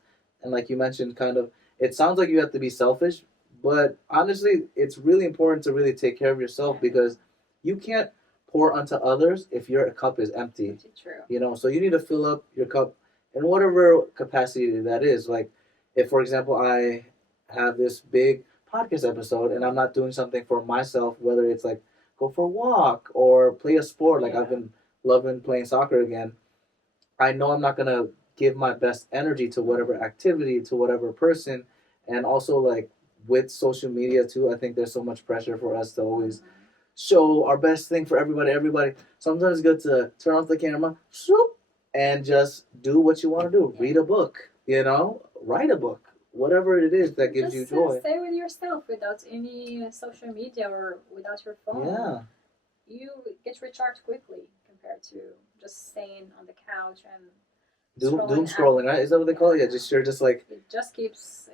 and like you mentioned, kind of, it sounds like you have to be selfish, but honestly, it's really important to really take care of yourself because you can't pour onto others if your cup is empty. True. You know, so you need to fill up your cup in whatever capacity that is. Like, if for example I have this big podcast episode and I'm not doing something for myself, whether it's like go for a walk or play a sport, like I've been loving playing soccer again, I know I'm not gonna give my best energy to whatever activity, to whatever person. And also, like, with social media too, I think there's so much pressure for us to always show our best thing for everybody. Sometimes it's good to turn off the camera, and just do what you want to do. Read a book, write a book, whatever it is that gives you joy. Stay with yourself without any social media or without your phone. Yeah. You get recharged quickly compared to just staying on the couch and doom scrolling, right? Is that what they call it? Yeah, you're just like, it just keeps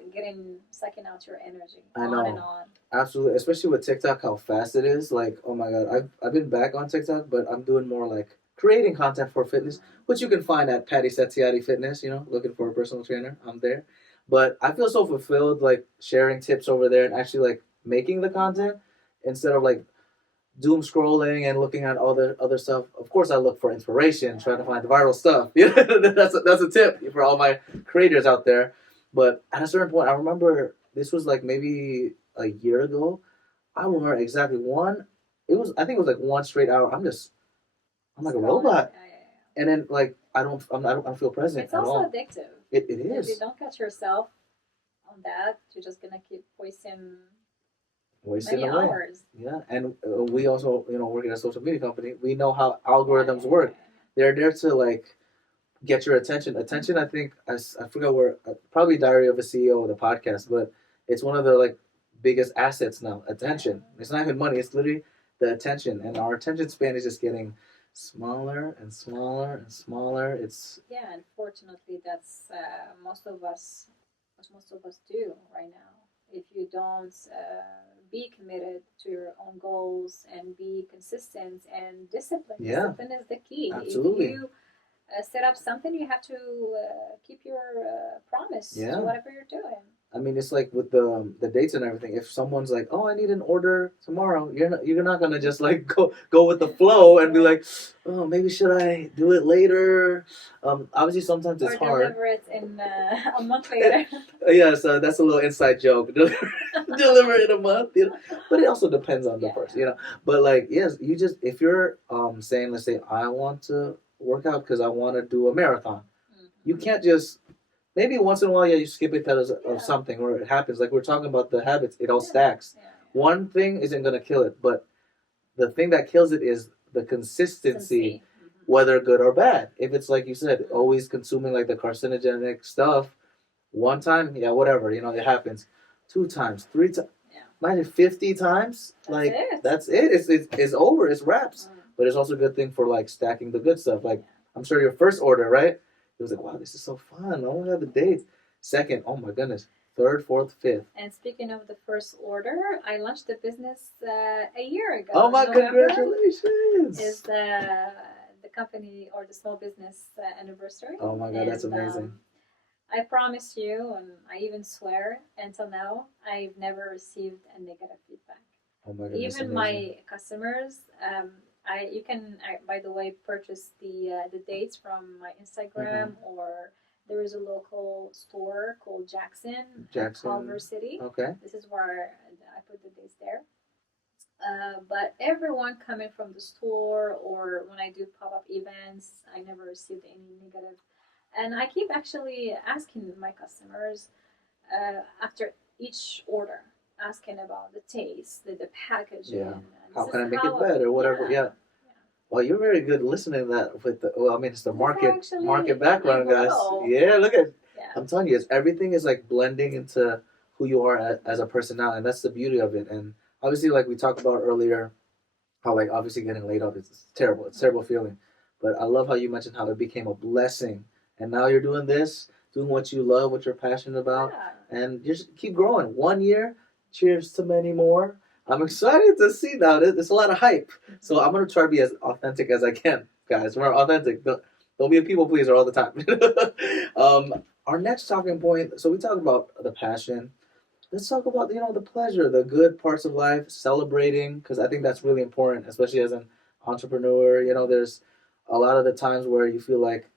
sucking out your energy. I know. On and on. Absolutely, especially with TikTok, how fast it is. Like, oh my god, I've been back on TikTok, but I'm doing more like creating content for fitness, which you can find at Patty Setziati Fitness. Looking for a personal trainer, I'm there. But I feel so fulfilled, like sharing tips over there and actually like making the content instead of like doom scrolling and looking at all the other stuff. Of course, I look for inspiration, trying to find the viral stuff. That's a tip for all my creators out there. But at a certain point, I remember this was like maybe a year ago. I remember exactly I think it was like one straight hour. I'm like a robot. Yeah. And then like I don't feel present. It's also addictive. It is. If you don't catch yourself on that, you're just gonna keep wasting away. Hours. Yeah, and we also, work at a social media company. We know how algorithms work. They're there to like get your attention. Attention, I think, I forgot where, probably Diary of a CEO, the podcast, but it's one of the like biggest assets now. Attention. It's not even money. It's literally the attention, and our attention span is just getting smaller and smaller and smaller. Unfortunately, that's what most of us do right now. If you don't be committed to your own goals and be consistent and disciplined. Yeah. Discipline is the key. Absolutely. If you set up something, you have to keep your promise to whatever you're doing. I mean, it's like with the dates and everything. If someone's like, "Oh, I need an order tomorrow," you're not gonna just like go with the flow and be like, "Oh, maybe should I do it later?" Obviously, sometimes it's hard. Or deliver it in a month later. Yeah, so that's a little inside joke. Deliver it in a month, But it also depends on the person, But like, yes, you just, if you're saying, let's say, I want to work out because I want to do a marathon, you can't just. Maybe once in a while, you skip it because of something, or it happens. Like we're talking about the habits, it all stacks. Yeah. One thing isn't going to kill it, but the thing that kills it is the consistency, whether good or bad. If it's like you said, always consuming like the carcinogenic stuff, one time, whatever, it happens. 2 times, 3 times, imagine 50 times. That's it. It's over. It's wraps. But it's also a good thing for like stacking the good stuff. Like I'm sure your first order, right? It was like, wow, this is so fun. I want to have the dates. Second, oh my goodness, third, fourth, fifth. And speaking of the first order, I launched the business a year ago. Oh my, November congratulations! is the company or the small business anniversary. Oh my God, that's amazing. I promise you, and I even swear, until now, I've never received a negative feedback. Oh my God, even my customers, by the way, purchase the dates from my Instagram, or there is a local store called Jackson, Culver City. Okay. This is where I put the dates there. But everyone coming from the store or when I do pop-up events, I never received any negative. And I keep actually asking my customers after each order, asking about the taste, the packaging. Yeah. How can I make it better? Whatever. Yeah. Well, you're very good listening to that with the. Well, I mean, it's the market background, guys. Yeah, look at. Yeah. I'm telling you, everything is like blending into who you are as a person now, and that's the beauty of it. And obviously, like we talked about earlier, how like obviously getting laid off is terrible. It's a terrible feeling, but I love how you mentioned how it became a blessing, and now you're doing this, doing what you love, what you're passionate about, and just keep growing. 1 year, cheers to many more. I'm excited to see now. There's a lot of hype. So I'm going to try to be as authentic as I can, guys. We're authentic. Don't be a people pleaser all the time. Our next talking point, so we talked about the passion. Let's talk about, the pleasure, the good parts of life, celebrating, because I think that's really important, especially as an entrepreneur. There's a lot of the times where you feel like,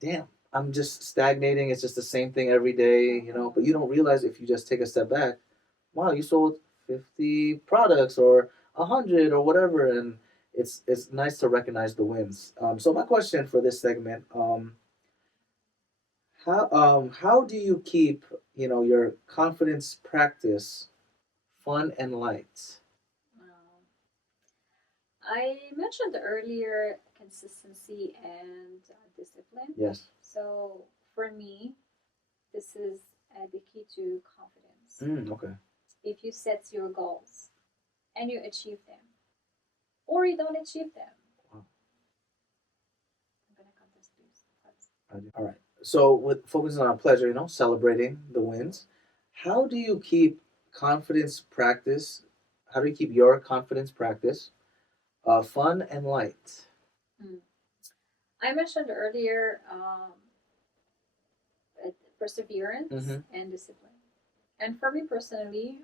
damn, I'm just stagnating. It's just the same thing every day, but you don't realize if you just take a step back, wow, you sold 50 products or 100 or whatever, and it's nice to recognize the wins. So my question for this segment, how do you keep your confidence practice fun and light? I mentioned earlier consistency and discipline. Yes. So for me, this is the key to confidence. Okay. If you set your goals and you achieve them, or you don't achieve them, I'm gonna cut this, please. All right. So with focusing on pleasure, celebrating the wins, how do you keep confidence practice? How do you keep your confidence practice fun and light? I mentioned earlier perseverance and discipline. And for me personally,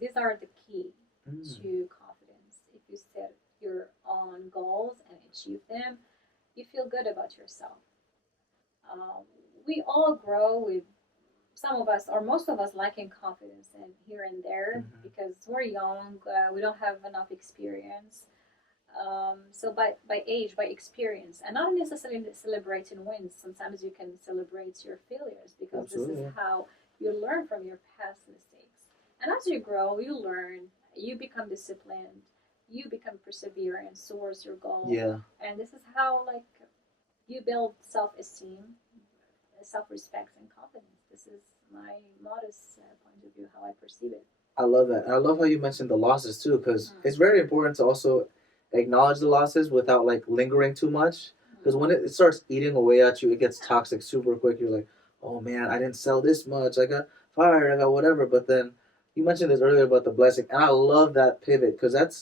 these are the key to confidence. If you set your own goals and achieve them, you feel good about yourself. We all grow with some of us or most of us lacking confidence and here and there because we're young, we don't have enough experience. So by age, by experience, and not necessarily celebrating wins. Sometimes you can celebrate your failures because this is how you learn from your past mistakes. And as you grow, you learn, you become disciplined, you become perseverant towards your goal. Yeah. And this is how you build self-esteem, self-respect, and confidence. This is my modest point of view, how I perceive it. I love that. And I love how you mentioned the losses too, because it's very important to also acknowledge the losses without lingering too much. Because when it starts eating away at you, it gets toxic super quick. You're like, oh man, I didn't sell this much. I got fired. I got whatever. But then you mentioned this earlier about the blessing, and I love that pivot because that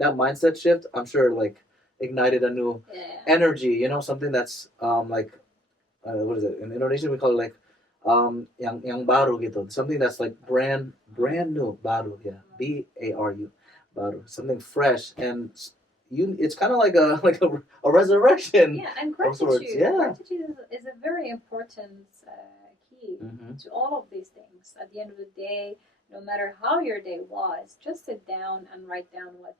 mindset shift. I'm sure ignited a new energy. Something that's what is it in Indonesian? We call it yang baru gitu. Something that's brand new, baru, BARU, baru. Something fresh, and it's kind of like a resurrection. Yeah, and gratitude. Gratitude is a very important key to all of these things. At the end of the day, no matter how your day was, just sit down and write down what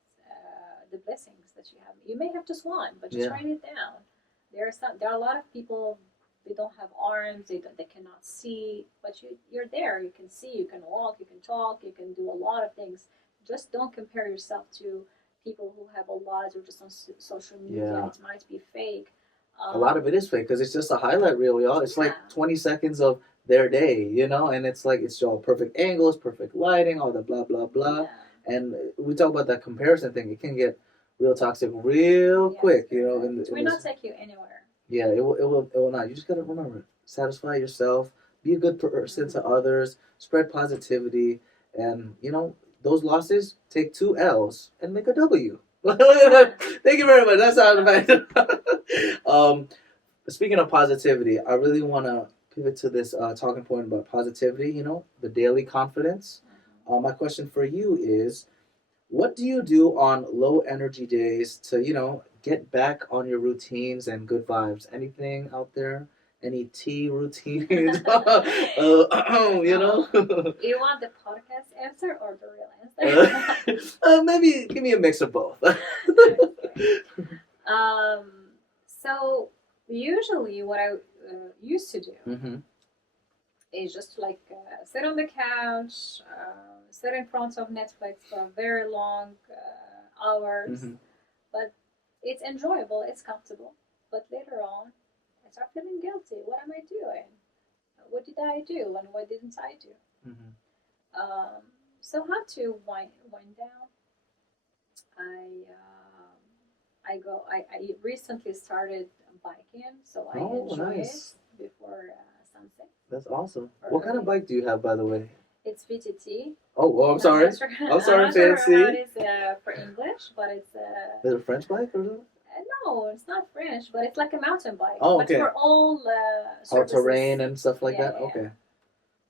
the blessings that you have. You may have just one, but just write it down. There are a lot of people. They don't have arms. They cannot see, but you're there. You can see. You can walk. You can talk. You can do a lot of things. Just don't compare yourself to people who have a lot or just on social media. Yeah. It might be fake. A lot of it is fake because it's just a highlight reel, y'all. It's 20 seconds of their day, and it's it's all perfect angles, perfect lighting, all the blah blah blah. Yeah. And we talk about that comparison thing. It can get real toxic real quick, It will not take you anywhere. Yeah, it will not. You just gotta remember, satisfy yourself, be a good person to others, spread positivity, and those losses, take 2 L's and make a W. Thank you very much. That's how speaking of positivity, I really want to pivot to this talking point about positivity. The daily confidence. My question for you is, what do you do on low energy days to get back on your routines and good vibes? Anything out there? Any tea routines? You want the podcast answer or the real answer? Maybe give me a mix of both. So usually what I used to do is just like sit on the couch, sit in front of Netflix for very long hours. But it's enjoyable, it's comfortable. But later on, I start feeling guilty. What am I doing? What did I do and what didn't I do? So how to wind down? I recently started biking, so I enjoy it before sunset. That's awesome. What kind of bike do you have, by the way? It's VTT. Oh, well, I'm sorry. I'm sorry, fancy. Sure how it is for English, but it's is it a French bike or something? No, it's not French, but it's like a mountain bike. Oh, okay. But for all terrain and stuff like that? Yeah. Okay.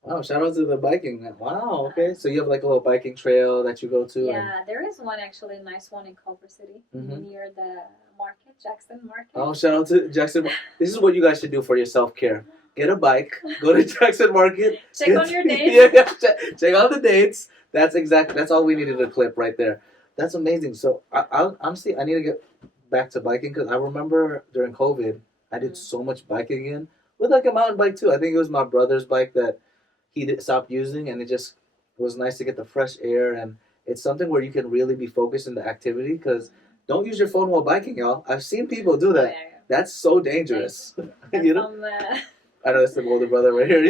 Wow, shout out to the biking. Wow, okay. So you have like a little biking trail that you go to? Yeah, there is one actually, a nice one in Culver City near the market, Jackson Market. Oh, shout out to Jackson. This is what you guys should do for your self-care. Get a bike, go to Jackson Market. Check on your dates. Check on the dates. That's all we needed to clip right there. That's amazing. So I honestly, I need to get back to biking because I remember during COVID, I did so much biking again with like a mountain bike too. I think it was my brother's bike that he stopped using, and it just was nice to get the fresh air. And it's something where you can really be focused in the activity because don't use your phone while biking, y'all. I've seen people do that. Yeah. That's so dangerous. You know? I know that's the older brother right here.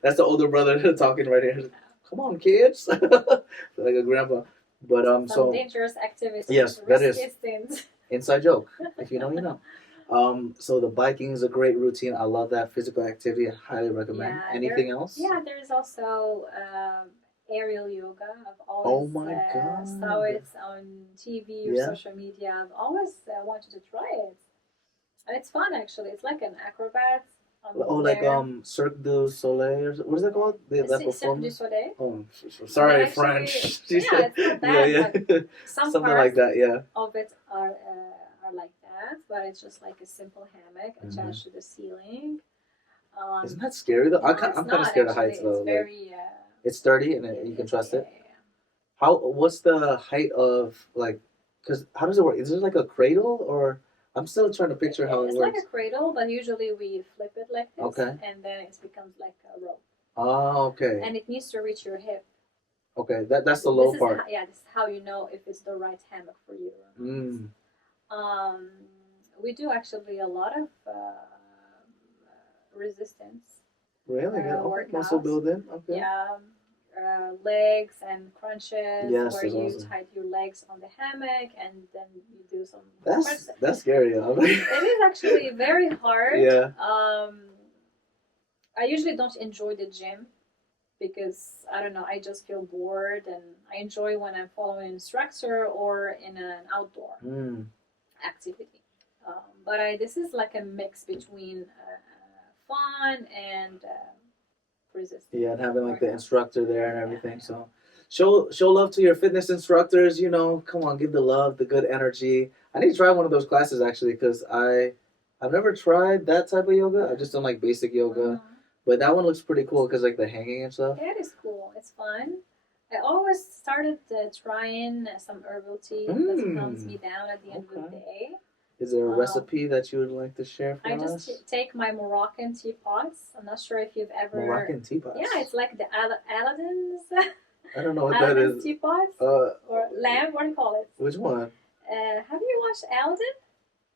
That's the older brother talking right here. Come on, kids. Like a grandpa. But some dangerous activities. Yes, that is. Inside joke. If you know, you know. So the biking is a great routine. I love that physical activity. I highly recommend. Yeah, anything else? Yeah, there's also aerial yoga. I've always saw it on TV or social media. I've always wanted to try it, and it's fun actually. It's like an acrobat. Like Cirque du Soleil, or what is that called? Cirque du Soleil. Oh, sorry, actually, French. Yeah, it's not bad. Yeah. Something like that. Yeah. Of it are like that, but it's just like a simple hammock attached to the ceiling. Isn't that scary though? No, I'm kind of scared of heights though. It's very. It's sturdy and you can trust it. Yeah. What's the height of Because how does it work? Is it like a cradle or? I'm still trying to picture how it works. It's like a cradle, but usually we flip it like this. Okay. And then it becomes like a rope. Oh, okay. And it needs to reach your hip. Okay, that's the low part. This is how you know if it's the right hammock for you. We do actually a lot of resistance. Really? Muscle building? Okay. Yeah. Legs and crunches, where you awesome. tie your legs on the hammock and then you do some. That's scary. It is actually very hard. Yeah. I usually don't enjoy the gym because I don't know. I just feel bored, and I enjoy when I'm following an instructor or in an outdoor activity. But this is like a mix between fun and. Resistance. Yeah, and having like the instructor there and everything. So show love to your fitness instructors. Come on, give the love, the good energy. I need to try one of those classes actually because I've never tried that type of yoga. I've just done like basic yoga, but that one looks pretty cool because like the hanging and stuff. Yeah, it is cool. It's fun. I always started trying some herbal tea that calms me down at the end of the day. Is there a recipe that you would like to share for us? I just take my Moroccan teapots. I'm not sure if you've ever... Moroccan teapots? Yeah, it's like the Aladdin's... I don't know what that is. Teapots? Or lamp, what do you call it? Which one? Have you watched Aladdin?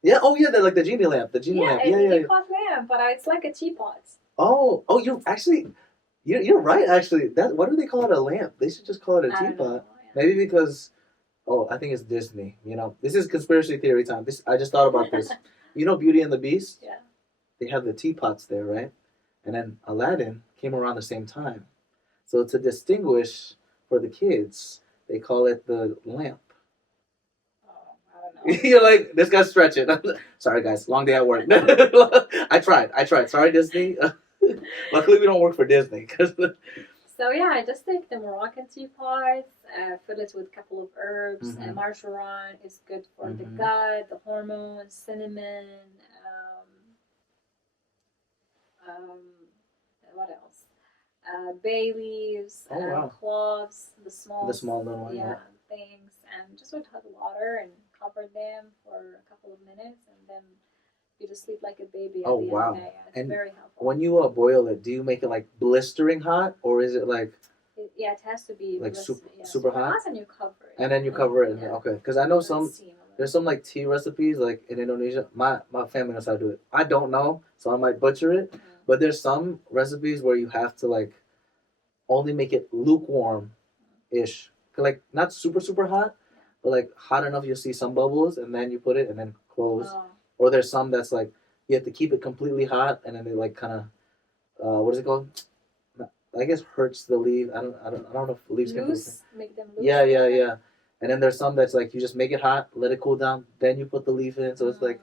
Yeah, they're like the genie lamp. The genie lamp. Yeah, it's called lamp, but it's like a teapot. Oh, you're right, actually. Why do they call it a lamp? They should just call it a teapot. Maybe because... Oh, I think it's Disney. This is conspiracy theory time. I just thought about this. Beauty and the Beast? Yeah. They have the teapots there, right? And then Aladdin came around the same time. So to distinguish for the kids, they call it the lamp. I don't know. You're like, this guy's stretching. Sorry, guys. Long day at work. I tried. Sorry, Disney. Luckily, we don't work for Disney. So yeah, I just take the Moroccan teapot, fill it with a couple of herbs. Marjoram is good for the gut, the hormones, cinnamon. What else? Bay leaves, cloves, the small little one, things, and just with hot water and cover them for a couple of minutes, and then you just sleep like a baby. At the end of the day. It's very helpful. When you boil it, do you make it like blistering hot, or is it like? It has to be like super hot, and you cover it. And then you cover it. Okay, because I know there's some like tea recipes like in Indonesia. My family knows how to do it. I don't know, so I might butcher it. But there's some recipes where you have to like only make it lukewarm-ish. Like not super hot, but like hot enough you'll see some bubbles, and then you put it and then close. Or there's some that's like you have to keep it completely hot, and then it like kind of what is it called? I guess hurts the leaf. I don't know if leaves can make them loose. Yeah. And then there's some that's like you just make it hot, let it cool down, then you put the leaf in. So it's like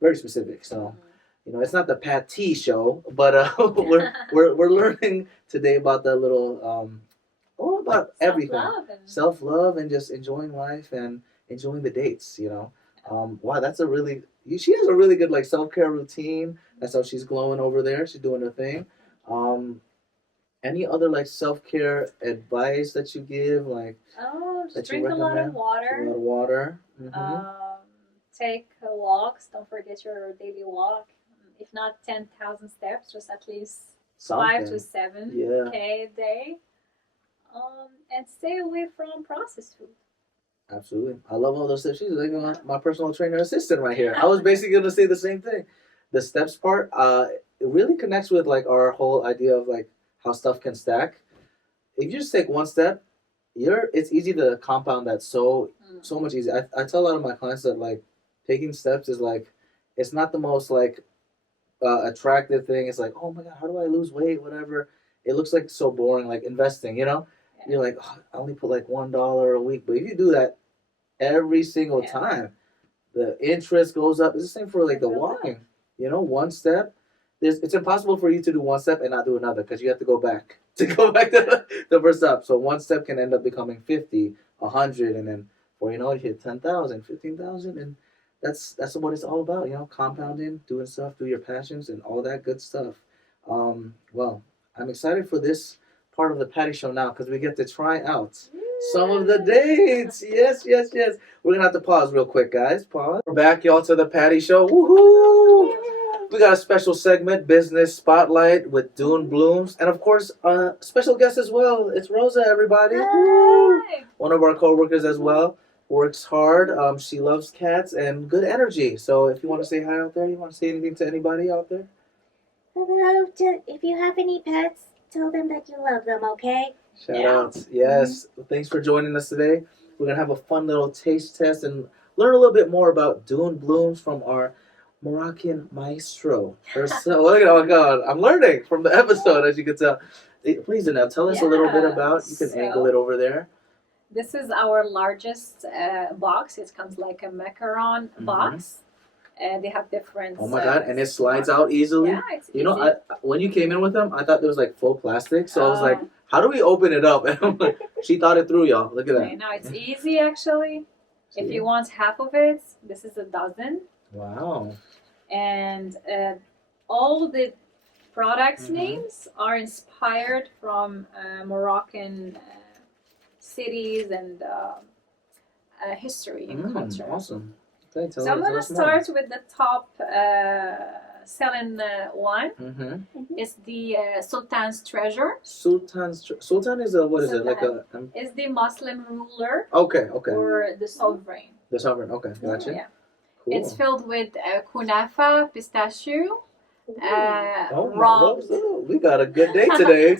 very specific. So it's not the Patty show, but we're learning today about that little all about everything, self-love and just enjoying life and enjoying the dates. Wow, that's she has a really good like self-care routine. That's how she's glowing over there. She's doing her thing. Any other like self-care advice that you give, like just drink a lot of water. Drink a lot of water. Take walks. Don't forget your daily walk. If not 10,000 steps, just at least 5 to 7 k a day. And stay away from processed food. Absolutely, I love all those steps. She's like my personal trainer assistant right here. I was basically gonna say the same thing. The steps part, it really connects with like our whole idea of like how stuff can stack. If you just take one step, it's easy to compound that so much easier. I tell a lot of my clients that like taking steps is like it's not the most like attractive thing. It's like, oh my god, how do I lose weight? Whatever. It looks like so boring. Like investing, you're like, oh, I only put like $1 a week. But if you do that every single time, the interest goes up. It's the same for like the walking. One step. It's impossible for you to do one step and not do another because you have to go back to the first step. So one step can end up becoming 50, 100, and then before you hit 10,000, 15,000, and that's what it's all about. Compounding, doing stuff, do your passions, and all that good stuff. Well, I'm excited for this part of the Patty Show now because we get to try out some of the dates. Yes. We're gonna have to pause real quick, guys. Pause. We're back, y'all, to the Patty Show. Woohoo! We got a special segment, Business Spotlight with Dune Blooms. And, of course, a special guest as well. It's Rosa, everybody. Hi. One of our co-workers as well. Works hard. She loves cats and good energy. So if you want to say hi out there, you want to say anything to anybody out there? Hello. If you have any pets, tell them that you love them, okay? Shout outs. Yes. Thanks for joining us today. We're going to have a fun little taste test and learn a little bit more about Dune Blooms from our Moroccan maestro. Oh God, I'm learning from the episode, as you can tell. Please, Zineb, tell us a little bit about. You can angle it over there. This is our largest box. It comes like a macaron box. And they have different. Oh my God! And it slides out easily. Yeah, it's easy. When you came in with them, I thought there was like faux plastic. So I was like, "How do we open it up?" And I'm like, she thought it through, y'all. Look at that. Okay, now it's easy actually. If you want half of it, this is a dozen. Wow. And all the products names are inspired from Moroccan cities and history and culture. Awesome. Okay, so I'm going to start with the top selling one. It's the Sultan's Treasure. Sultan is what is it? Like a... It's the Muslim ruler. Okay. Or the sovereign. The sovereign, okay, gotcha. Yeah. Cool. It's filled with kunafa, pistachio, Rosa, we got a good day today.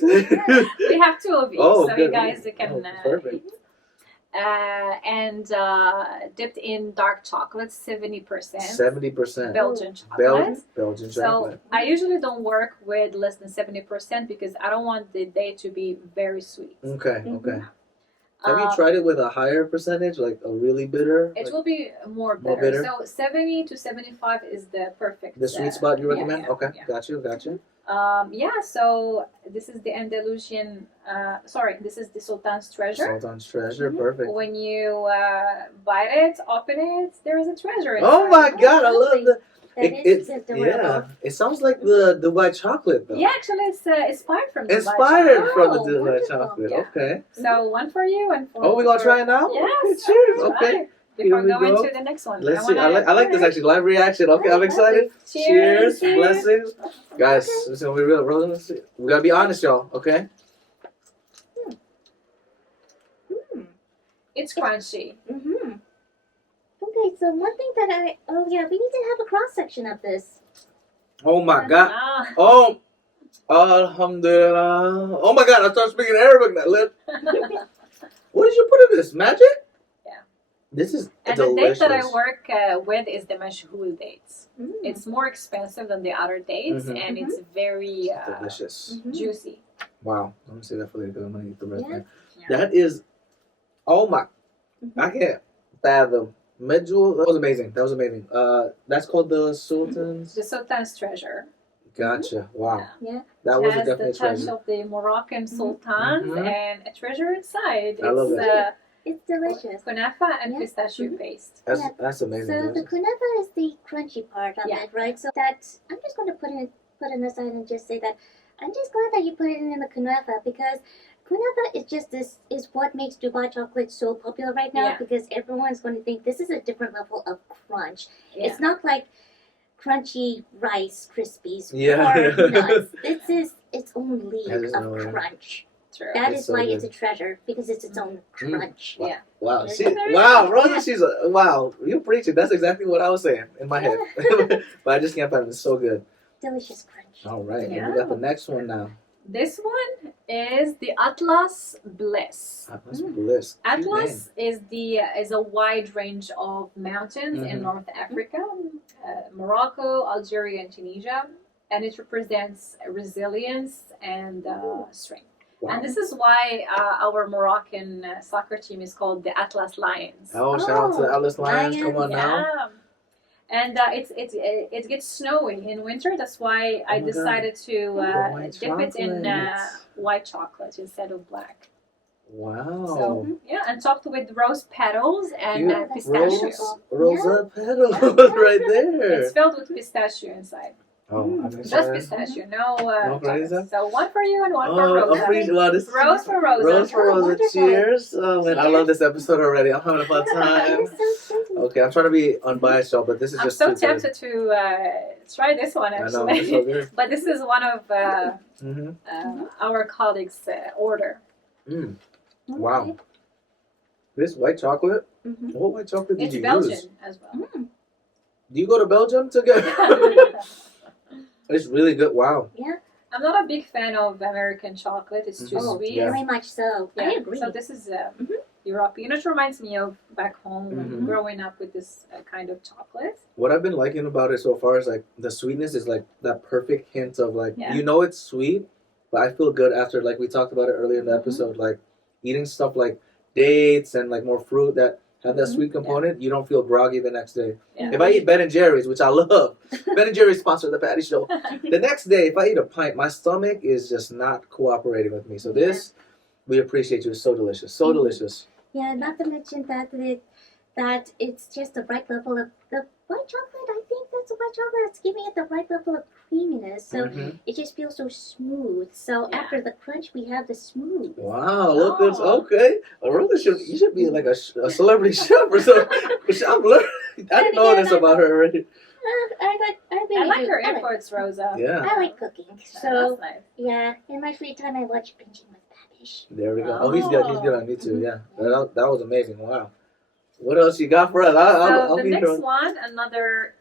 We have two of each, so good. You guys can perfect. and dipped in dark chocolate, 70%. 70%. Belgian chocolate. Belgian So chocolate. I usually don't work with less than 70% because I don't want the day to be very sweet. Okay. Have you tried it with a higher percentage, like a really bitter? It will be more bitter. So 70 to 75 is the perfect. The sweet spot you recommend? Yeah, okay, yeah. got you. So this is the Andalusian, this is the Sultan's Treasure. Sultan's Treasure, perfect. When you bite it, open it, there is a treasure inside. Oh my God, I love that. It's It sounds like the Dubai chocolate though. Yeah, actually, it's inspired from the Inspired from the Dubai wonderful. chocolate. Yeah. Okay. So one for you and for. Oh, we gonna try it now? Yes. Okay, cheers. Okay. Right. Before Here we going go. to the next one. Let's see. I like this actually. Live reaction. Okay, I'm excited. Cheers. Blessings, guys. It's gonna be real. We gotta be honest, y'all. Okay. It's crunchy. Mm-hmm. Okay, so one thing that we need to have a cross section of this. Oh my God. Ah. Oh. Alhamdulillah. Oh my God, I started speaking Arabic now. What did you put in this? Magic? Yeah. This is And delicious. the date that I work with is the mashhul dates. Mm. It's more expensive than the other dates, and it's very delicious. juicy. Wow. Let me say that for later. I'm gonna eat the rest of it. Yeah. That is, oh my, I can't fathom. Medjool, that was amazing. That's called the Sultan's. The Sultan's Treasure. Gotcha. Wow. Yeah. That was a has definite the touch treasure. of the Moroccan sultans and a treasure inside. I love it. It's delicious. Kunafa and Yeah. pistachio paste. That's amazing. So the kunafa is the crunchy part of Yeah. it, right? So that I'm just going to put it aside and just say that I'm just glad that you put it in the kunafa because kunafa is what makes Dubai chocolate so popular right now Yeah. because everyone's going to think this is a different level of crunch. Yeah. It's not like crunchy Rice Krispies Yeah. or nuts. This is its own league That is of annoying. crunch. True. That It's is so why good. it's a treasure because it's its own crunch. Yeah. Wow. Very Wow, good. Rosa, wow. You preaching. That's exactly what I was saying in my head. But I just can't find it. It's so good. Delicious crunch. All right. Yeah. And we got the next one now. This one is the Atlas Bliss. Atlas Bliss. Cute Atlas is a wide range of mountains in North Africa, Morocco, Algeria, and Tunisia, and it represents resilience and strength. Wow. And this is why our Moroccan soccer team is called the Atlas Lions. Oh, shout out to the Atlas Lions. Come on now. Yeah. And it gets snowy in winter. That's why I my decided to white dip it in chocolate. white chocolate instead of black. Wow. So yeah, and topped with rose petals and Cute. pistachio. Rosa petals right there. It's filled with pistachio inside. Oh, I'm Just excited. pistachio, no crazy? chocolate. So one for you and one for Rosa. Wow, this Rose for Rosa. Rose for Rosa. wonderful. Cheers. Oh man, I love this episode already. I'm having a fun time. Okay, I'm trying to be unbiased, y'all, but this is I'm just so too good. tempted to try this one I know, actually. it's so good. But this is one of our colleagues' order. Wow. This white chocolate? What white chocolate did It's you Belgian use? as well. Do you go to Belgium to get? It's really good. Wow. Yeah. I'm not a big fan of American chocolate. It's too sweet. Yeah. Very much so. I agree. So this is European. It reminds me of back home and growing up with this kind of chocolate. What I've been liking about it so far is like the sweetness is like that perfect hint of like Yeah. you know it's sweet, but I feel good after like we talked about it earlier in the episode, like eating stuff like dates and like more fruit that have that sweet component, you don't feel groggy the next day. Yeah. If I eat Ben and Jerry's, which I love, Ben and Jerry's sponsor the Patty Show. The next day, if I eat a pint, my stomach is just not cooperating with me. So this, we appreciate you. It's so delicious, so delicious. Yeah, not to mention that it's just the right level of the white chocolate. I think that's the white chocolate that's giving it the right level of creaminess. So it just feels so smooth. So after the crunch, we have the smooth. Wow, look, it's okay. You should be like a celebrity chef or something. I'm learning. I didn't know this about her already. I like her efforts, Rosa. Yeah. I like cooking. That's So nice. yeah, in my free time, I watch Binging with Babish. There we go. Oh, he's good. He's good on me too. Yeah, that was amazing. Wow. What else you got for us? I'll the be next here. one, another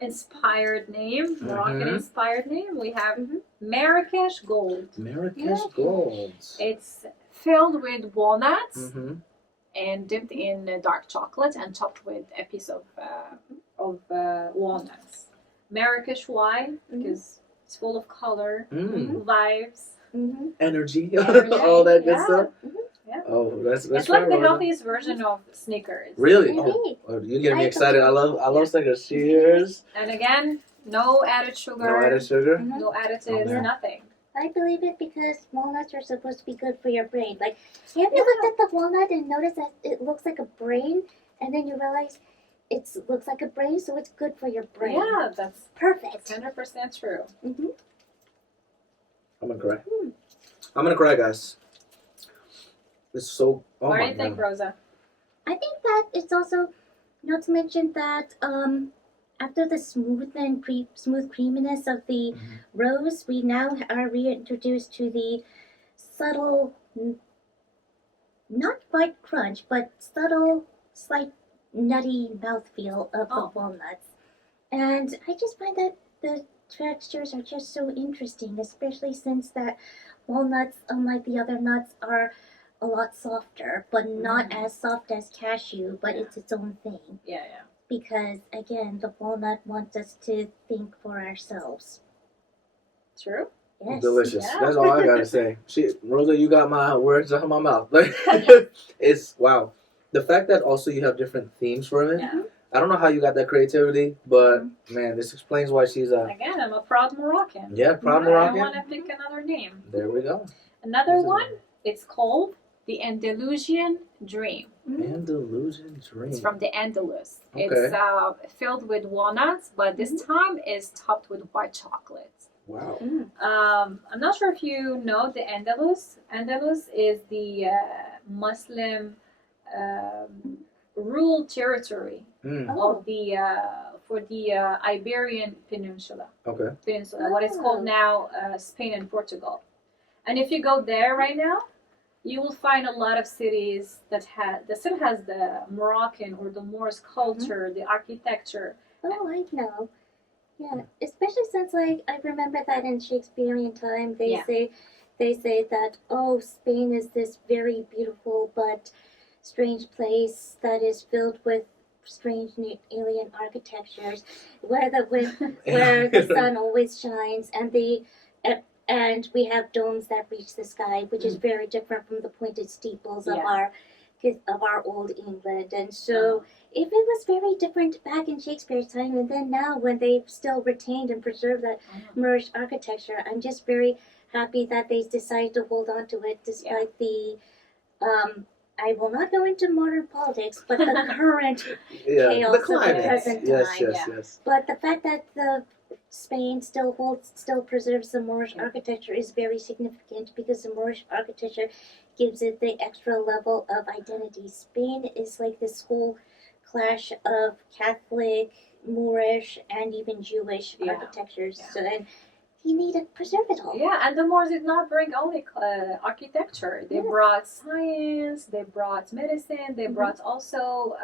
inspired name, Moroccan inspired name. We have Marrakesh Gold. Marrakesh Gold. It's filled with walnuts, and dipped in dark chocolate and topped with a piece of walnuts. Marrakesh, why? Because it's full of color, vibes, energy, Energy, all that good yeah. stuff. Yeah. Oh, that's It's like the Rosa. healthiest version of Snickers. Really? Indeed. Oh, you're getting me excited. I love Snickers. Cheers. And again, no added sugar, No added sugar. no additives, man. nothing. I believe it because walnuts are supposed to be good for your brain. Like, have you looked at the walnut and noticed that it looks like a brain, and then you realize it looks like a brain, so it's good for your brain. Yeah, that's Perfect. 100% true. Mm-hmm. I'm gonna cry. I'm gonna cry, guys. It's so. Oh What do my you think, God. Rosa? I think that it's also not to mention that after the smooth creaminess of the rose, we now are reintroduced to the subtle, not quite crunch, but subtle, slight nutty mouthfeel of the walnuts. And I just find that the textures are just so interesting, especially since that walnuts, unlike the other nuts, are a lot softer, but not as soft as cashew, but it's its own thing. Yeah. Because, again, the walnut wants us to think for ourselves. True? Yes. Delicious. Yeah. That's all I gotta say. Rosa, you got my words out of my mouth. It's wow. The fact that also you have different themes for it. Yeah. I don't know how you got that creativity, but man, this explains why she's a Again, I'm a proud Moroccan. proud I Moroccan. want to pick another name. There we go. Another one, it's called the Andalusian Dream. Andalusian Dream. It's from the Andalus. Okay. It's filled with walnuts, but this time is topped with white chocolate. Wow. I'm not sure if you know the Andalus. Andalus is the Muslim ruled territory of the for the Iberian Peninsula. Okay. What is called now Spain and Portugal. And if you go there right now, you will find a lot of cities that still has the Moroccan or the Moorish culture, the architecture. Oh, I know. Yeah, especially since I remember that in Shakespearean time they say that Spain is this very beautiful but strange place that is filled with strange new alien architectures where the sun always shines and we have domes that reach the sky, which is very different from the pointed steeples of our old England. And so if it was very different back in Shakespeare's time, and then now when they've still retained and preserved that Moorish architecture, I'm just very happy that they decided to hold on to it despite the I will not go into modern politics, but the current chaos the of climate. the present time. Yes. But the fact that Spain still preserves the Moorish architecture is very significant because the Moorish architecture gives it the extra level of identity. Spain is like this whole clash of Catholic, Moorish, and even Jewish architectures. So then you need to preserve it all. Yeah, and the Moors did not bring only architecture. They brought science, they brought medicine, they brought also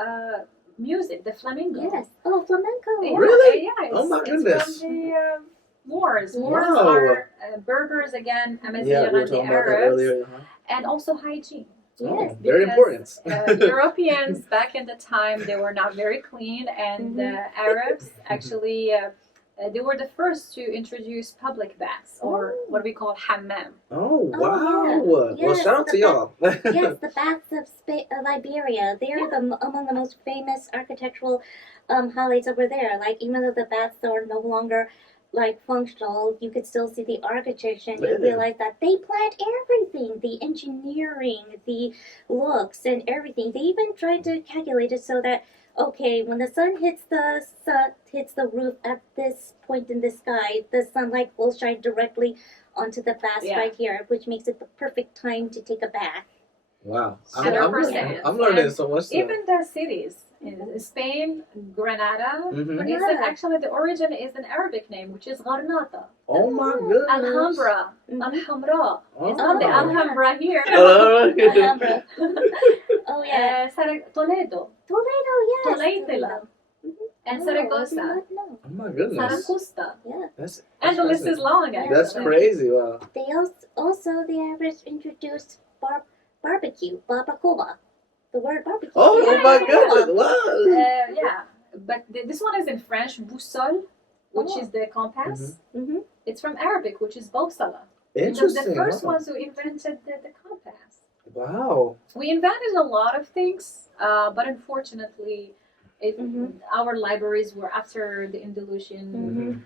music, the flamenco. Yes. Oh, flamenco. Yeah, Really? Yeah, Oh my it's goodness. from the Moors. Moors Wow. are Berbers again, Yeah, we were and the talking about that Arabs, earlier. and also hygiene. Yes. Very important. Europeans back in the time, they were not very clean, and the Arabs actually they were the first to introduce public baths, or what we call hammam. Oh, wow. Oh, yeah. Well, Yes, shout out to y'all. Yes, the baths of Iberia. They are among the most famous architectural highlights over there. Like, even though the baths are no longer functional, you could still see the architecture, and you realize that they planned everything, the engineering, the looks, and everything. They even tried to calculate it so that when the sun hits the roof at this point in the sky, the sunlight will shine directly onto the bath right here, which makes it the perfect time to take a bath. Wow. 100%. I'm learning so much. Even the cities in Spain, Granada, actually the origin is an Arabic name, which is Granada. Oh my goodness. Alhambra, Alhambra. It's not the Oh. Alhambra here. Alhambra. Oh yeah. Toledo, Toledo, yes. Toledo, and Saragossa, Oh my goodness. Saracusta, That's and the list is long. Actually. That's crazy. Wow. They also the Arabs introduced barbecue, barbacoa. the word barbecue. Oh my goodness! Wow. Yeah, but this one is in French, boussole, which is the compass. Mm-hmm. It's from Arabic, which is bawsala. It was Interesting. the first Wow. ones who invented the compass. Wow. We invented a lot of things, but unfortunately, our libraries were after the Andalusian.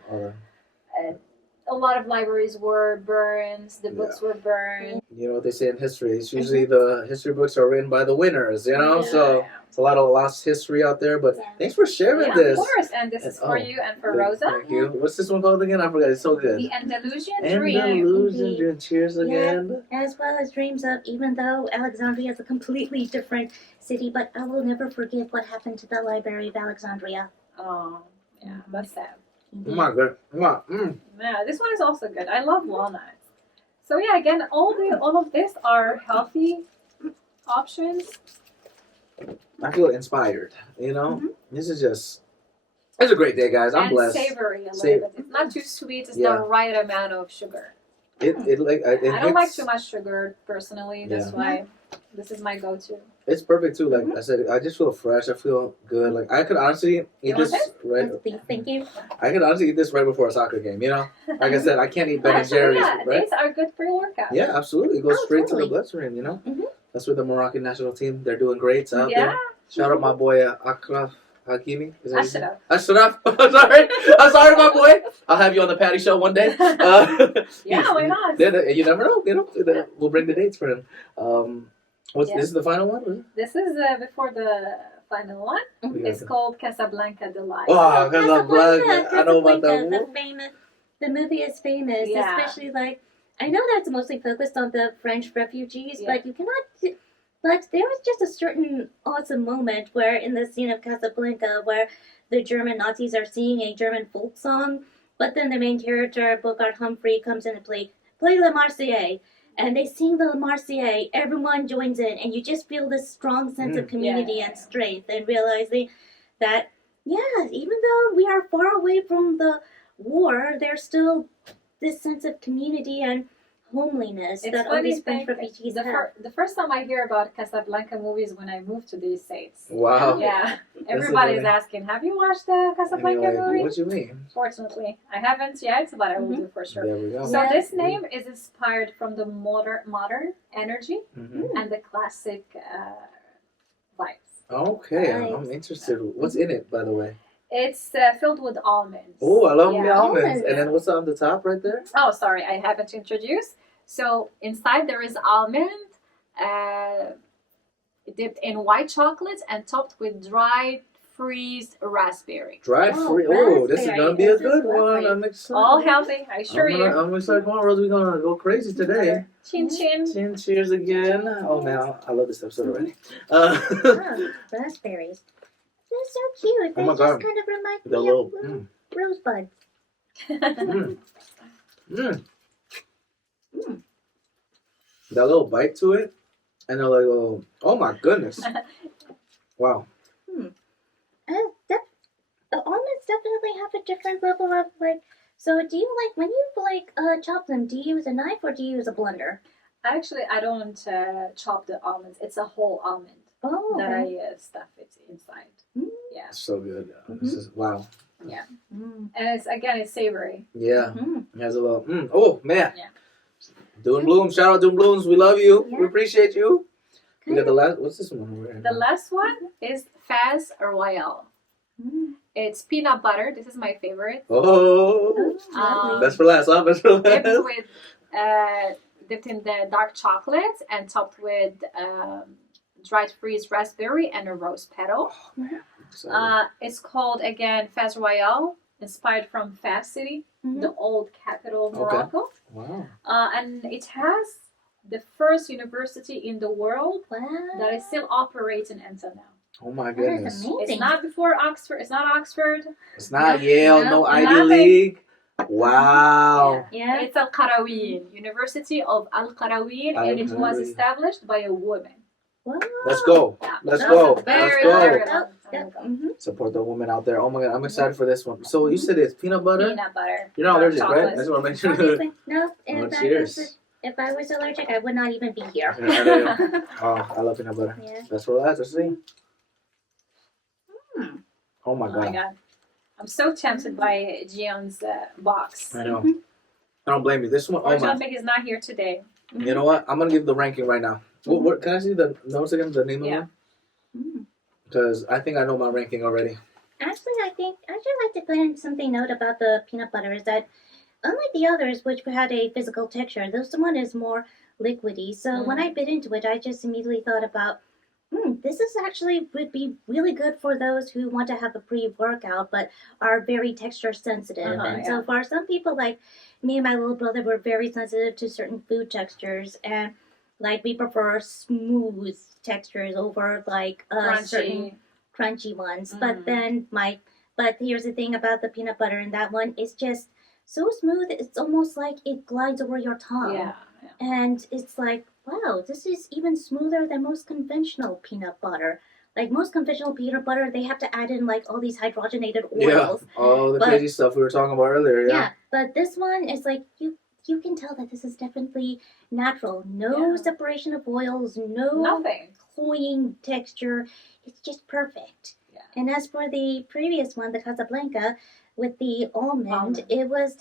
A lot of libraries were burned. The books were burned. You know what they say in history? It's usually the history books are written by the winners. You know, Yeah. so it's a lot of lost history out there. But thanks for sharing Yeah, this. of course, and this is for you and for Rosa. Thank you. What's this one called again? I forgot. It's so good. The Andalusian Dream. Andalusian Dream. Cheers again. As well as dreams of, even though Alexandria is a completely different city, but I will never forget what happened to the Library of Alexandria. Oh, yeah, that's sad. Oh my god. Yeah, this one is also good. I love walnuts. So yeah, again, all of this are healthy options. I feel inspired. You know, this is just. It's a great day, guys. I'm and blessed. Savory a little bit. It's not too sweet. It's the right amount of sugar. I don't like too much sugar personally. That's why this is my go-to. It's perfect too. Like I said, I just feel fresh. I feel good. Like I could honestly eat this right. Thank you. I could honestly eat this right before a soccer game. You know, like I said, I can't eat Ben and Jerry's. Yeah, right? these are good for your workout. Yeah, absolutely. It goes straight to the totally. bloodstream. You know, that's where the Moroccan national team. They're doing great out Yeah. there. Shout out my boy Akraf Hakimi. Is that his name? Ashraf. I'm sorry, my boy. I'll have you on the Patty Show one day. Yeah, why not? You never know. You know, we'll bring the dates for him. This is the final one? This is before the final one. It's called Casablanca Delight. Oh, Casablanca. I know about that one. The movie is famous, especially I know that's mostly focused on the French refugees, but you cannot. But there was just a certain awesome moment where in the scene of Casablanca where the German Nazis are singing a German folk song, but then the main character, Bogart Humphrey, comes in and play La Marseillaise. And they sing the Marseillaise, everyone joins in, and you just feel this strong sense of community and strength, and realizing that, even though we are far away from the war, there's still this sense of community and homeliness that all these French refugees have. The first time I hear about Casablanca movies when I moved to these States. Wow. Yeah. Everybody's asking, have you watched the Casablanca movie? What do you mean? Fortunately, I haven't yet, but I will do for sure. There we go. So this name is inspired from the modern energy and the classic vibes. Okay, I'm interested. What's in it, by the way? It's filled with almonds. Oh, I love the almonds. And then what's on the top right there? Oh, sorry, I haven't introduced. So inside there is almond, dipped in white chocolate and topped with dried freeze raspberry. Dried freeze. Oh, this is gonna be a good one. I'm excited. All healthy, I assure you. I'm excited. Come on, Rosa, we're gonna go crazy today. Chin chin. Chin, cheers again. Oh man, I love this episode already. Raspberries. They're so cute. They Oh my just God. kind of remind The me little, of little rosebuds. That little bite to it, and they're like, oh my goodness. Wow. The almonds definitely have a different level of So do you when you chop them? Do you use a knife or do you use a blender? Actually, I don't chop the almonds. It's a whole almond that I stuff it inside. Yeah. So good. This is wow. Yeah. And it's savory. Yeah. It has a little. Oh man. Yeah. Dune Blooms. Shout out Dune Blooms. We love you. We appreciate you. We got the last. What's this one over here? The last one is Faz Royale. It's peanut butter. This is my favorite. Best for last, huh? Best for last. Dipped in the dark chocolate and topped with dried freeze raspberry and a rose petal. It's called again Faz Royale, inspired from Fez City, the old capital of Morocco. Wow. And it has the first university in the world that is still operating until now. Oh my goodness. It's not before Oxford. It's not Oxford. It's not Yale. No Ivy League. Wow. Yeah. It's Al Qarawiyyin, University of Al Qarawiyyin, and it was established by a woman. Wow. Let's go. Yeah. Let's go. Very, Let's very go. long. Support the woman out there. Oh my God, I'm excited for this one. So you said it's peanut butter? Peanut butter. You're not allergic, chocolate. right? I just want to make sure. No, cheers. If I was allergic, I would not even be here. Oh, I love peanut butter. Yeah. That's what I see. Oh my Oh my god. god. I'm so tempted by Gion's box. I know. I don't blame you. This one, oh my. Fortunately, he's not here today. You know what? I'm gonna give the ranking right now. What can I see the notes again? The name of Yeah. it? Because I think I know my ranking already. Actually, I'd like to put in something note about the peanut butter is that unlike the others, which had a physical texture, this one is more liquidy. So when I bit into it, I just immediately thought about, this is actually would be really good for those who want to have a pre-workout but are very texture sensitive. And so far, some people like me and my little brother were very sensitive to certain food textures, and like we prefer smooth textures over like certain crunchy ones. But here's the thing about the peanut butter in that one, it's just so smooth. It's almost like it glides over your tongue. Yeah. And it's like, wow, this is even smoother than most conventional peanut butter. Like most conventional peanut butter, they have to add in like all these hydrogenated oils. Yeah, all the crazy stuff we were talking about earlier. Yeah. But this one is like you can tell that this is definitely natural. No separation of oils, Nothing. cloying texture. It's just perfect. Yeah. And as for the previous one, the Casablanca with the almond, it was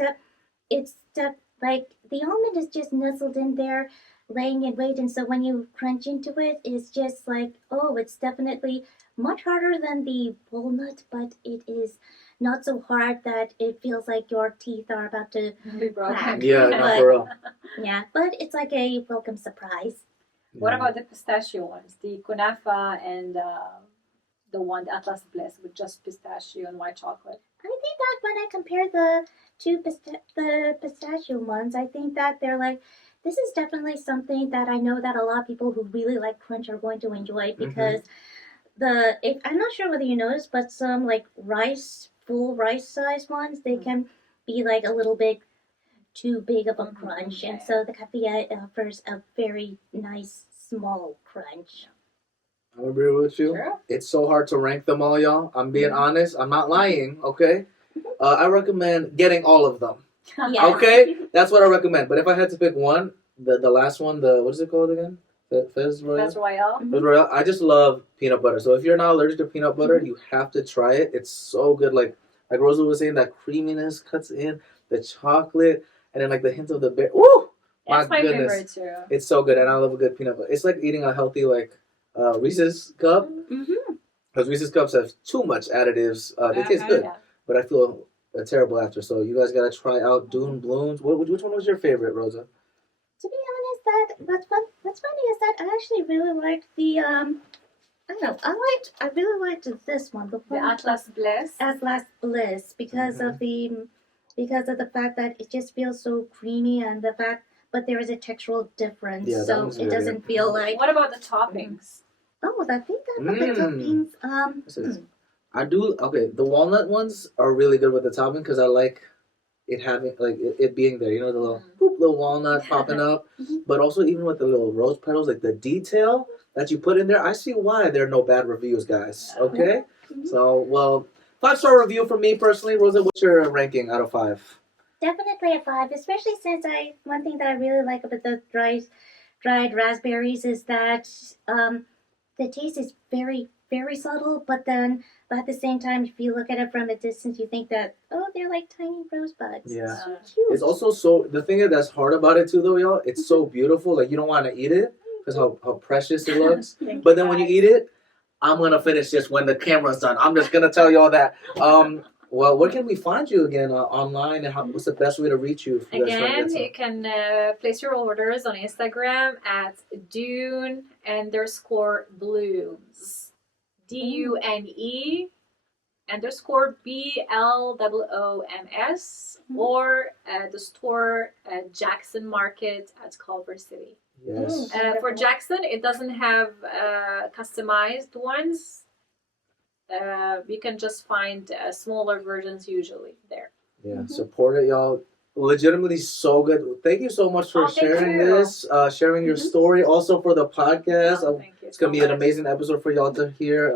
like the almond is just nestled in there, laying in wait, and so when you crunch into it, it's just like, oh, it's definitely much harder than the walnut, but it is not so hard that it feels like your teeth are about to crack. Yeah, not for real. Yeah, but it's like a welcome surprise. What about the pistachio ones? The kunafa and the one, the Atlas Bliss, with just pistachio and white chocolate. I think that when I compare the two the pistachio ones, I think that they're like, this is definitely something that I know that a lot of people who really like crunch are going to enjoy, because I'm not sure whether you noticed, but some like full rice size ones, they can be like a little bit too big of a crunch, and so the café offers a very nice small crunch. I'm agree with you. Sure. It's so hard to rank them all, y'all. I'm being honest. I'm not lying, okay? I recommend getting all of them. Yes. Okay? That's what I recommend. But if I had to pick one, the last one, what is it called again? Fez Royale? Fez Royale. Fez Royale. I just love peanut butter. So if you're not allergic to peanut butter, you have to try it. It's so good. Like Rosa was saying, that creaminess cuts in, the chocolate, and then like the hint of the berry. Woo! That's my goodness. favorite too. It's so good, and I love a good peanut butter. It's like eating a healthy Reese's cup. Because Reese's cups have too much additives. They taste good, but I feel terrible after. So you guys gotta try out Dune Blooms. Which one was your favorite, Rosa? To be honest, what's funny is that I actually really liked the I really liked this one, the Atlas Bliss. Atlas Bliss, because of the fact that it just feels so creamy, and but there is a textural difference, so it doesn't feel like. What about the toppings? Oh, I think that the toppings. I do. Okay, the walnut ones are really good with the topping because I like it having it being there. You know, the little walnut popping up, but also even with the little rose petals, like the detail that you put in there. I see why there are no bad reviews, guys. Okay, so 5-star review from me personally, Rosa. What's your ranking out of 5? Definitely a 5, especially since one thing that I really like about the dried raspberries is that the taste is very, very subtle, but at the same time, if you look at it from a distance, you think that, oh, they're like tiny rosebuds. Yeah. So cute. It's also the thing that's hard about it too, though, y'all. It's so beautiful. Like you don't want to eat it because how precious it looks. But then when you eat it, I'm gonna finish this when the camera's done. I'm just gonna tell y'all that. Well, where can we find you again online, and what's the best way to reach you? Again, you can place your orders on Instagram at Dune_Blooms. DUNE_BLOOMS, or the store Jackson Market at Culver City. Yes. For Jackson, it doesn't have customized ones. You can just find smaller versions usually there. Yeah, support it, y'all. Legitimately so good. Thank you so much for sharing this, sharing your story, also for the podcast. It's going to be an amazing episode for y'all to hear.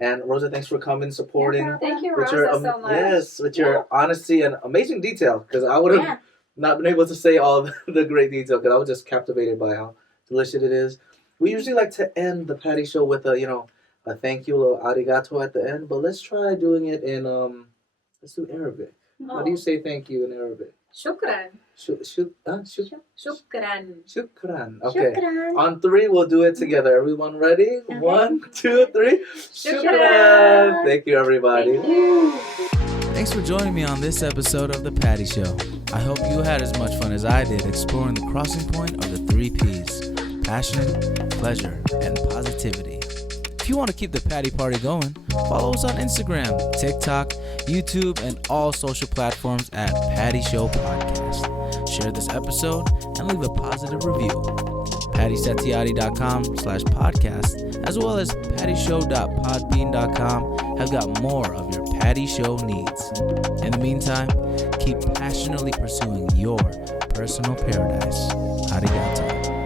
And Rosa, thanks for coming, supporting. Thank you, with Rosa, so much. Yes, with your honesty and amazing detail, because I would have not been able to say all the great detail because I was just captivated by how delicious it is. We usually like to end the patty show with a thank you, a little arigato at the end. But let's try doing it in let's do Arabic. How do you say thank you in Arabic? Shukran. Shukran. Shukran. Okay. Shukran. On 3, we'll do it together. Everyone ready? Okay. 1, 2, 3. Shukran. Thank you, everybody. Thank you. Thanks for joining me on this episode of The Patty Show. I hope you had as much fun as I did exploring the crossing point of the 3 Ps: passion, pleasure, and positivity. If you want to keep the Patty Party going, follow us on Instagram, TikTok, YouTube, and all social platforms at Patty Show Podcast. Share this episode and leave a positive review. PattySetiati.com/podcast, as well as pattyshow.podbean.com, have got more of your Patty Show needs. In the meantime, keep passionately pursuing your personal paradise. Arigato.